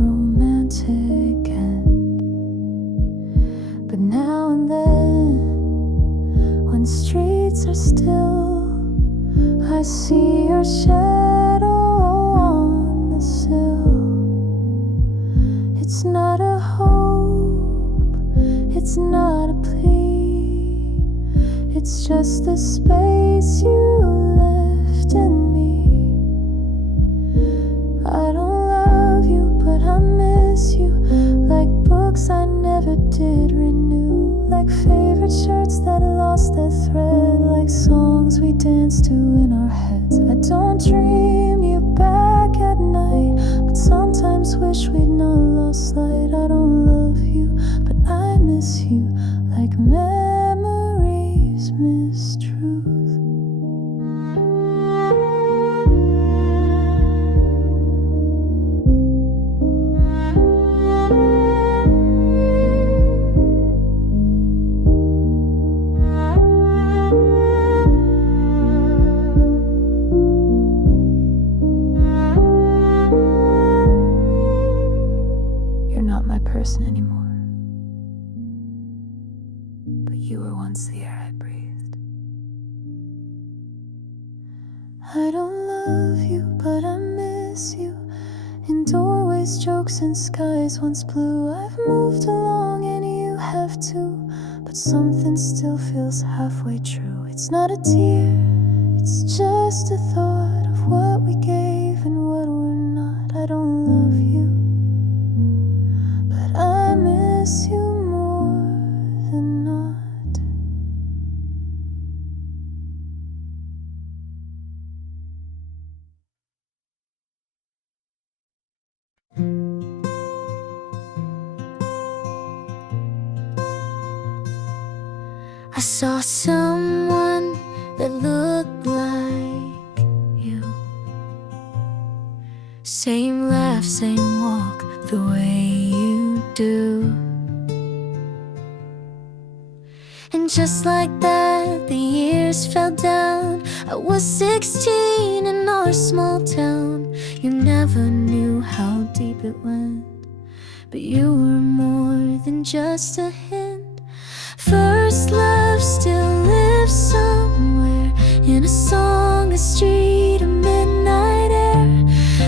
romantic end. But now and then, when streets are still, I see your shadow on the sill. It's not a hope, it's not a plea, it's just the space you left in me. I don't love you, but I miss you, like books I never did renew, like favorite shirts that lost their thread, like songs we danced to in our heads. I don't dream you back at night, but sometimes wish we'd not lost sight. I don't love you, but I miss you, like memories miss truth. You're not my person anymore, but you were once the air I breathed. I don't love you, but I miss you, in doorways, jokes, and skies once blue. I've moved along and you have too, but something still feels halfway true. It's not a tear, it's just a thought of what we gave and what we're not. I don't love you, but I miss you more than not. I saw someone that looked like you. Same laugh, same walk, the way you do. Just like that, the years fell down. I was 16 in our small town. You never knew how deep it went, but you were more than just a hint. First love still lives somewhere, in a song, a street, a midnight air.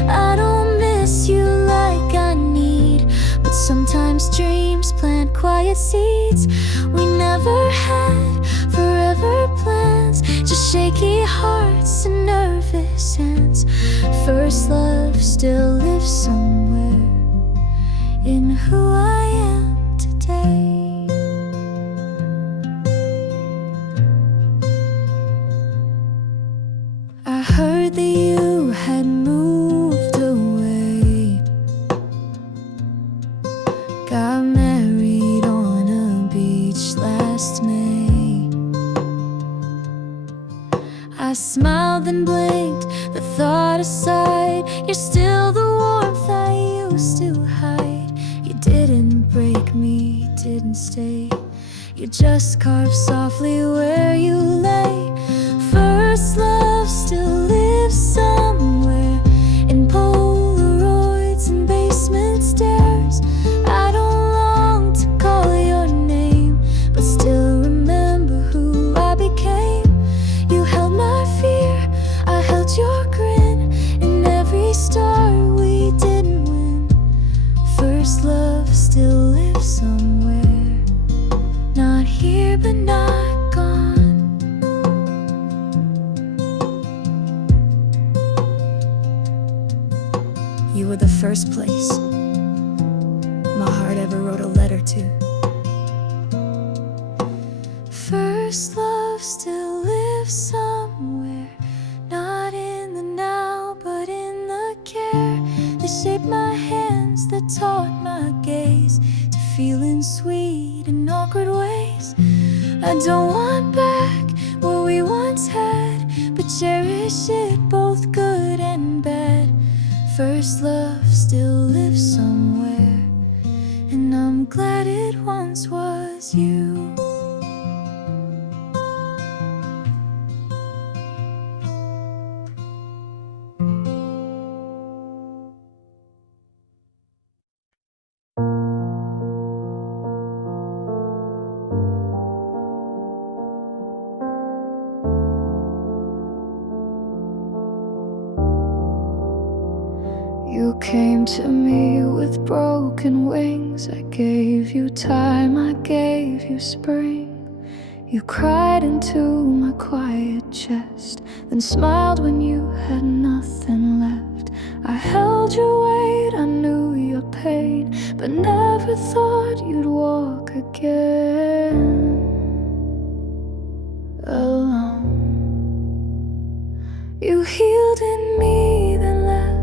I don't miss you like I need, but sometimes dreams plant quiet seeds. We never had forever plans, just shaky hearts and nervous hands. First love still lives somewhere in who I am today. I heard that you had moved away, got married on a beach last May. I smiled and blinked, the thought aside. You're still the warmth I used to hide. You didn't break me, didn't stay. You just carved softly where you lay. First love still lives somewhere, in Polaroids and basement stairs. I don't long to call your name, but still remember who I became. You held my fear, I held your grin, in every star we didn't win. First love still lives somewhere, not here but not gone. You were the first place my heart ever wrote a letter to. First love still lives somewhere, not in the now but in the care that shaped my hands, that taught my gaze to feel in sweet and awkward ways. I don't want back what we once had, but cherish it, both good and bad. First love still lives somewhere, and I'm glad it once was you. You came to me with broken wings. I gave you time, I gave you spring. You cried into my quiet chest, then smiled when you had nothing left. I held your weight, I knew your pain, but never thought you'd walk again alone. You healed in me, then left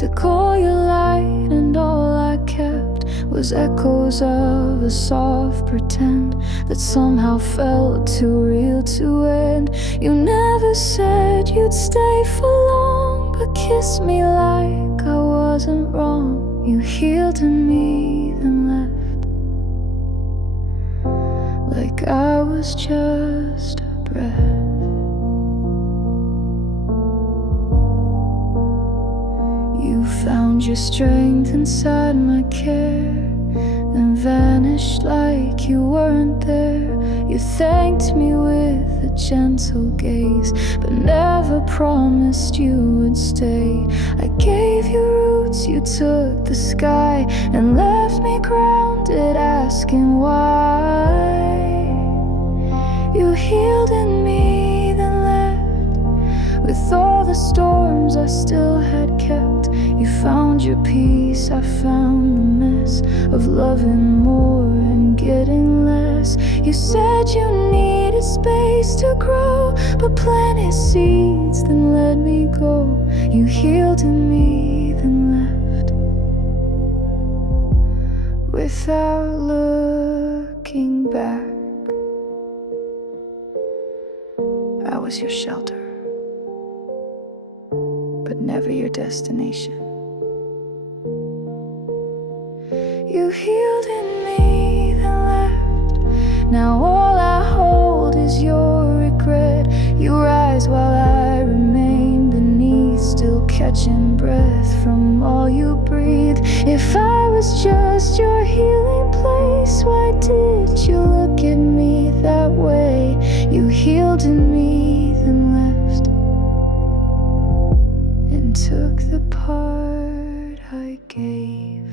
to call your light, and all I kept was echoes of a soft pretend that somehow felt too real to end. You never said you'd stay for long, but kissed me like I wasn't wrong. You healed in me, then left like I was just a breath. You found your strength inside my care, then vanished like you weren't there. You thanked me with a gentle gaze, but never promised you would stay. I gave you roots, you took the sky, and left me grounded, asking why. You healed in me, then left with all the storms I still had kept. You found your peace, I found the mess of loving more and getting less. You said you needed space to grow, but planted seeds, then let me go. You healed in me, then left without looking back. I was your shelter, but never your destination. You healed in me, then left. Now all I catching breath from all you breathe. If I was just your healing place, why did you look at me that way? You healed in me, then left and took the part I gave.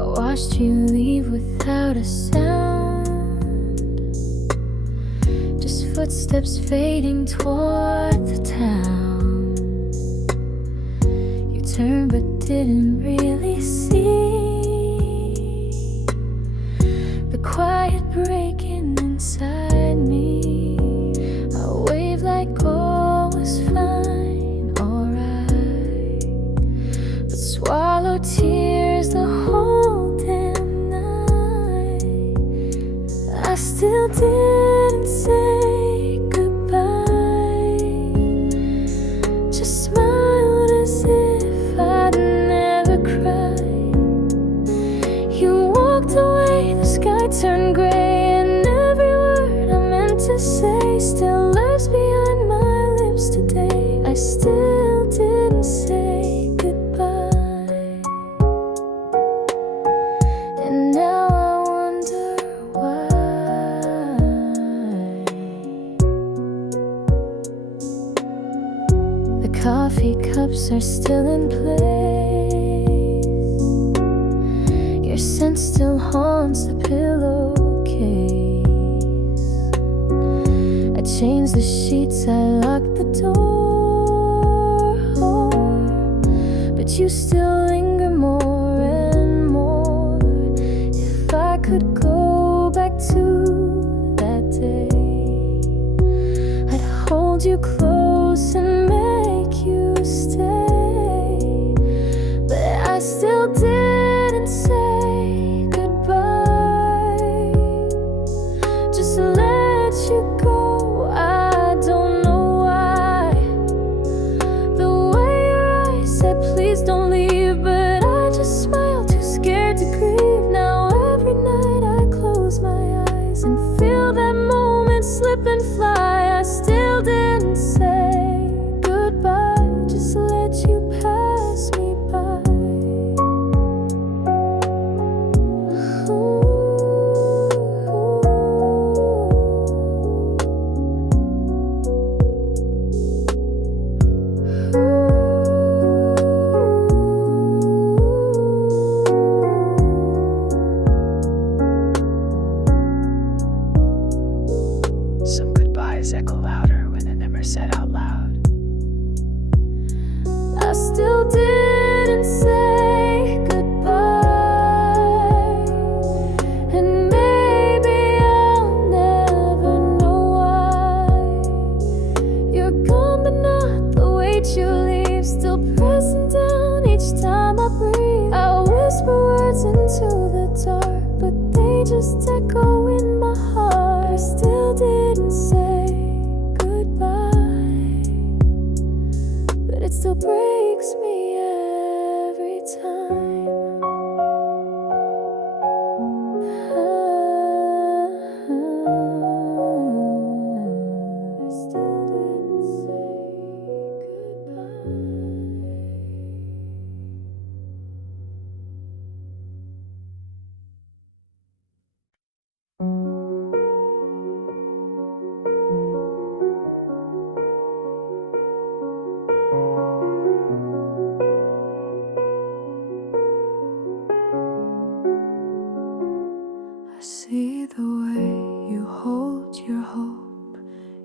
I watched you leave without a sound, just footsteps fading toward the town. You turned but didn't really see the quiet breaking inside me. I waved like all was fine, alright, but swallowed tears the whole damn night. I still didn't say goodbye, just smiled as if I'd never cried. You walked away, the sky turned gray, and every word I meant to say still lives behind my lips today. I still didn't say goodbye, and now I wonder why. The coffee cups are still in place, your scent still haunts the pillowcase. I changed the sheets, I locked the door, but you still linger more and more. If I could go back to that day, I'd hold you close and make you stay, but I still didn't say goodbye, just let you go. I don't know why. The way your eyes said please don't leave, but I just smiled, too scared to grieve. Now every night I close my eyes and feel that moment slip and fly. I still didn't say goodbye, just let you pass me by. Some goodbyes echo louder when they're never said out loud. I still didn't say goodbye, and maybe I'll never know why. You're gone but not the weight you leave, still pressing down each time I breathe. I whisper words into the dark, but they just echo in my heart. I still didn't say goodbye, but it still breaks me every time. I still didn't say I see the way you hold your hope,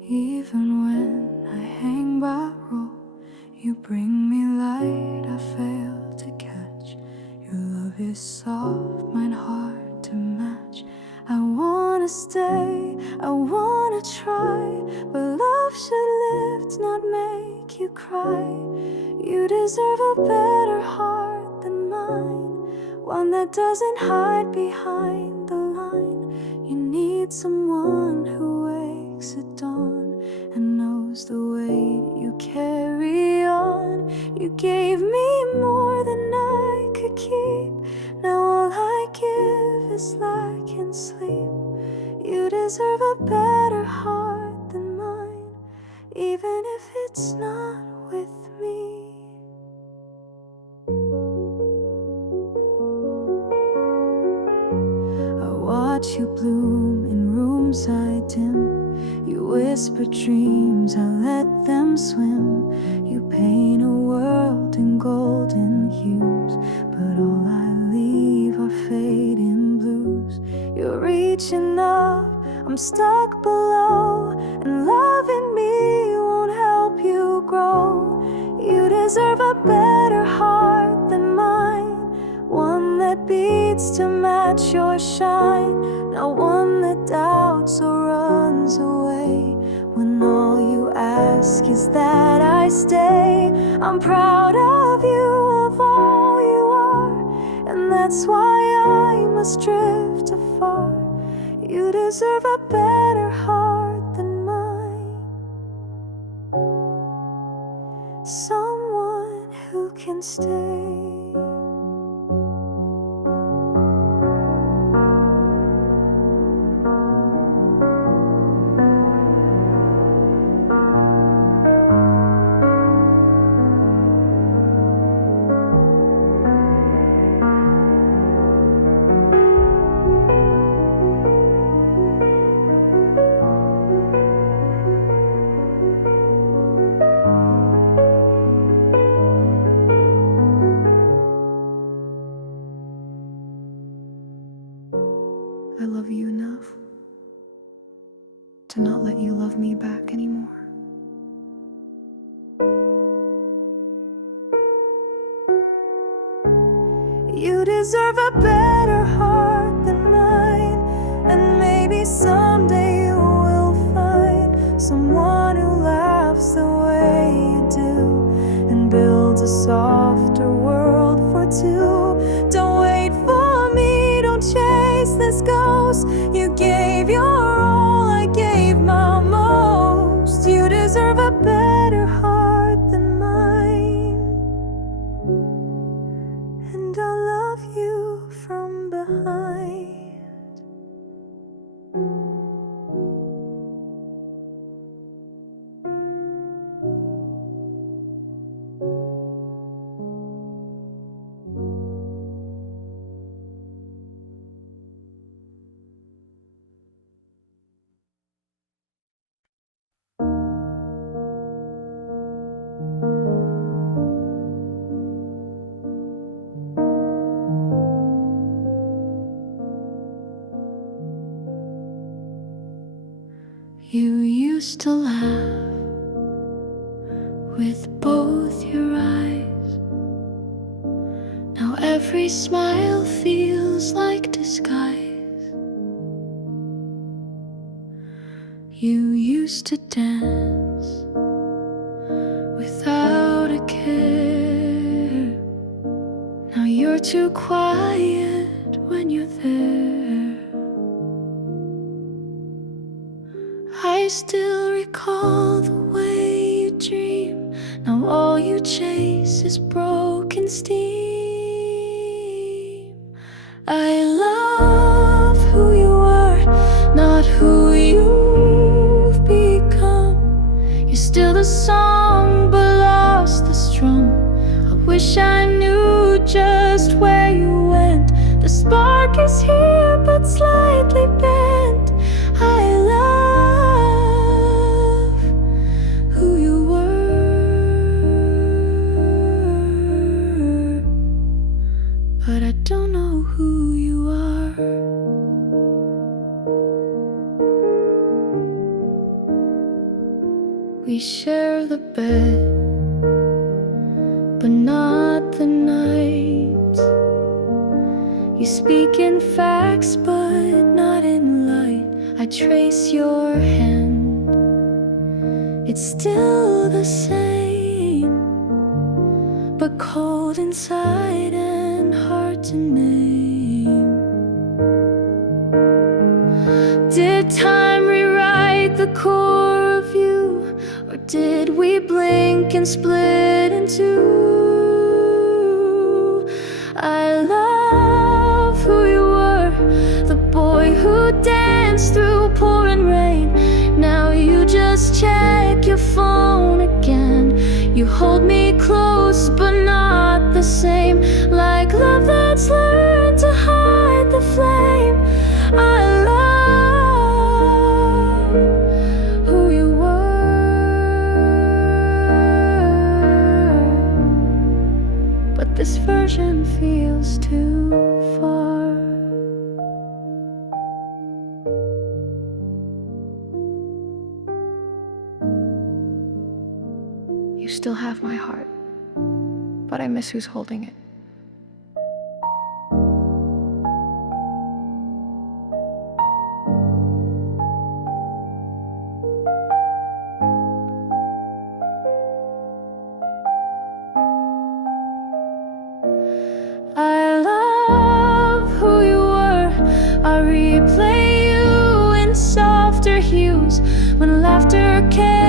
even when I hang by rope. You bring me light I fail to catch. Your love is soft, mine hard to match. I wanna stay, I wanna try, but love should lift, not make you cry. You deserve a better heart than mine, that doesn't hide behind the line. You need someone who wakes at dawn and knows the weight you carry on. You gave me more than I could keep. Now all I give is lack and sleep. You deserve a better heart than mine, even if it's not with me. I watch you bloom in rooms I dim. You whisper dreams, I let them swim. You paint a world in golden hues, but all I leave are fading blues. You're reaching up, I'm stuck below, and loving me won't help you grow. You deserve a better heart than mine, one that beats to match your shine, not one that doubts or runs away when all you ask is that I stay. I'm proud of you, of all you are, and that's why I must drift afar. You deserve a better heart than mine, someone who can stay. I love you enough to not let you love me back anymore. You deserve a better heart than mine, and maybe someday you will find someone who laughs the way you do and builds a softer world for two. Don't wait for me, don't chase this ghost. You gave your all, I gave my most. You deserve a better heart than mine, and I'll love you from behind. You used to laugh with both your eyes. Now every smile feels like disguise. You used to dance without a care. Now you're too quiet when you're there. I still recall the way you dream. Now all you chase is broken steam. I love who you are, not who you've become. You're still the song but lost the strum. I wish I knew just where you went. The spark is here but slightly bent. I love who you were, but I don't know who you are. We share the bed, but not the night. You speak in facts, but not in light. I trace your hand, it's still the same, but cold inside and hard to name. Did time rewrite the core of you? Or did we blink and split in two? I love who you were, the boy who danced through pouring rain. Now you just check your phone again. You hold me close but not the same, like love that's learned to hide the flame. I love who you were, but this version feels too far. You still have my heart, but I miss who's holding it. I love who you were. I replay you in softer hues when laughter came.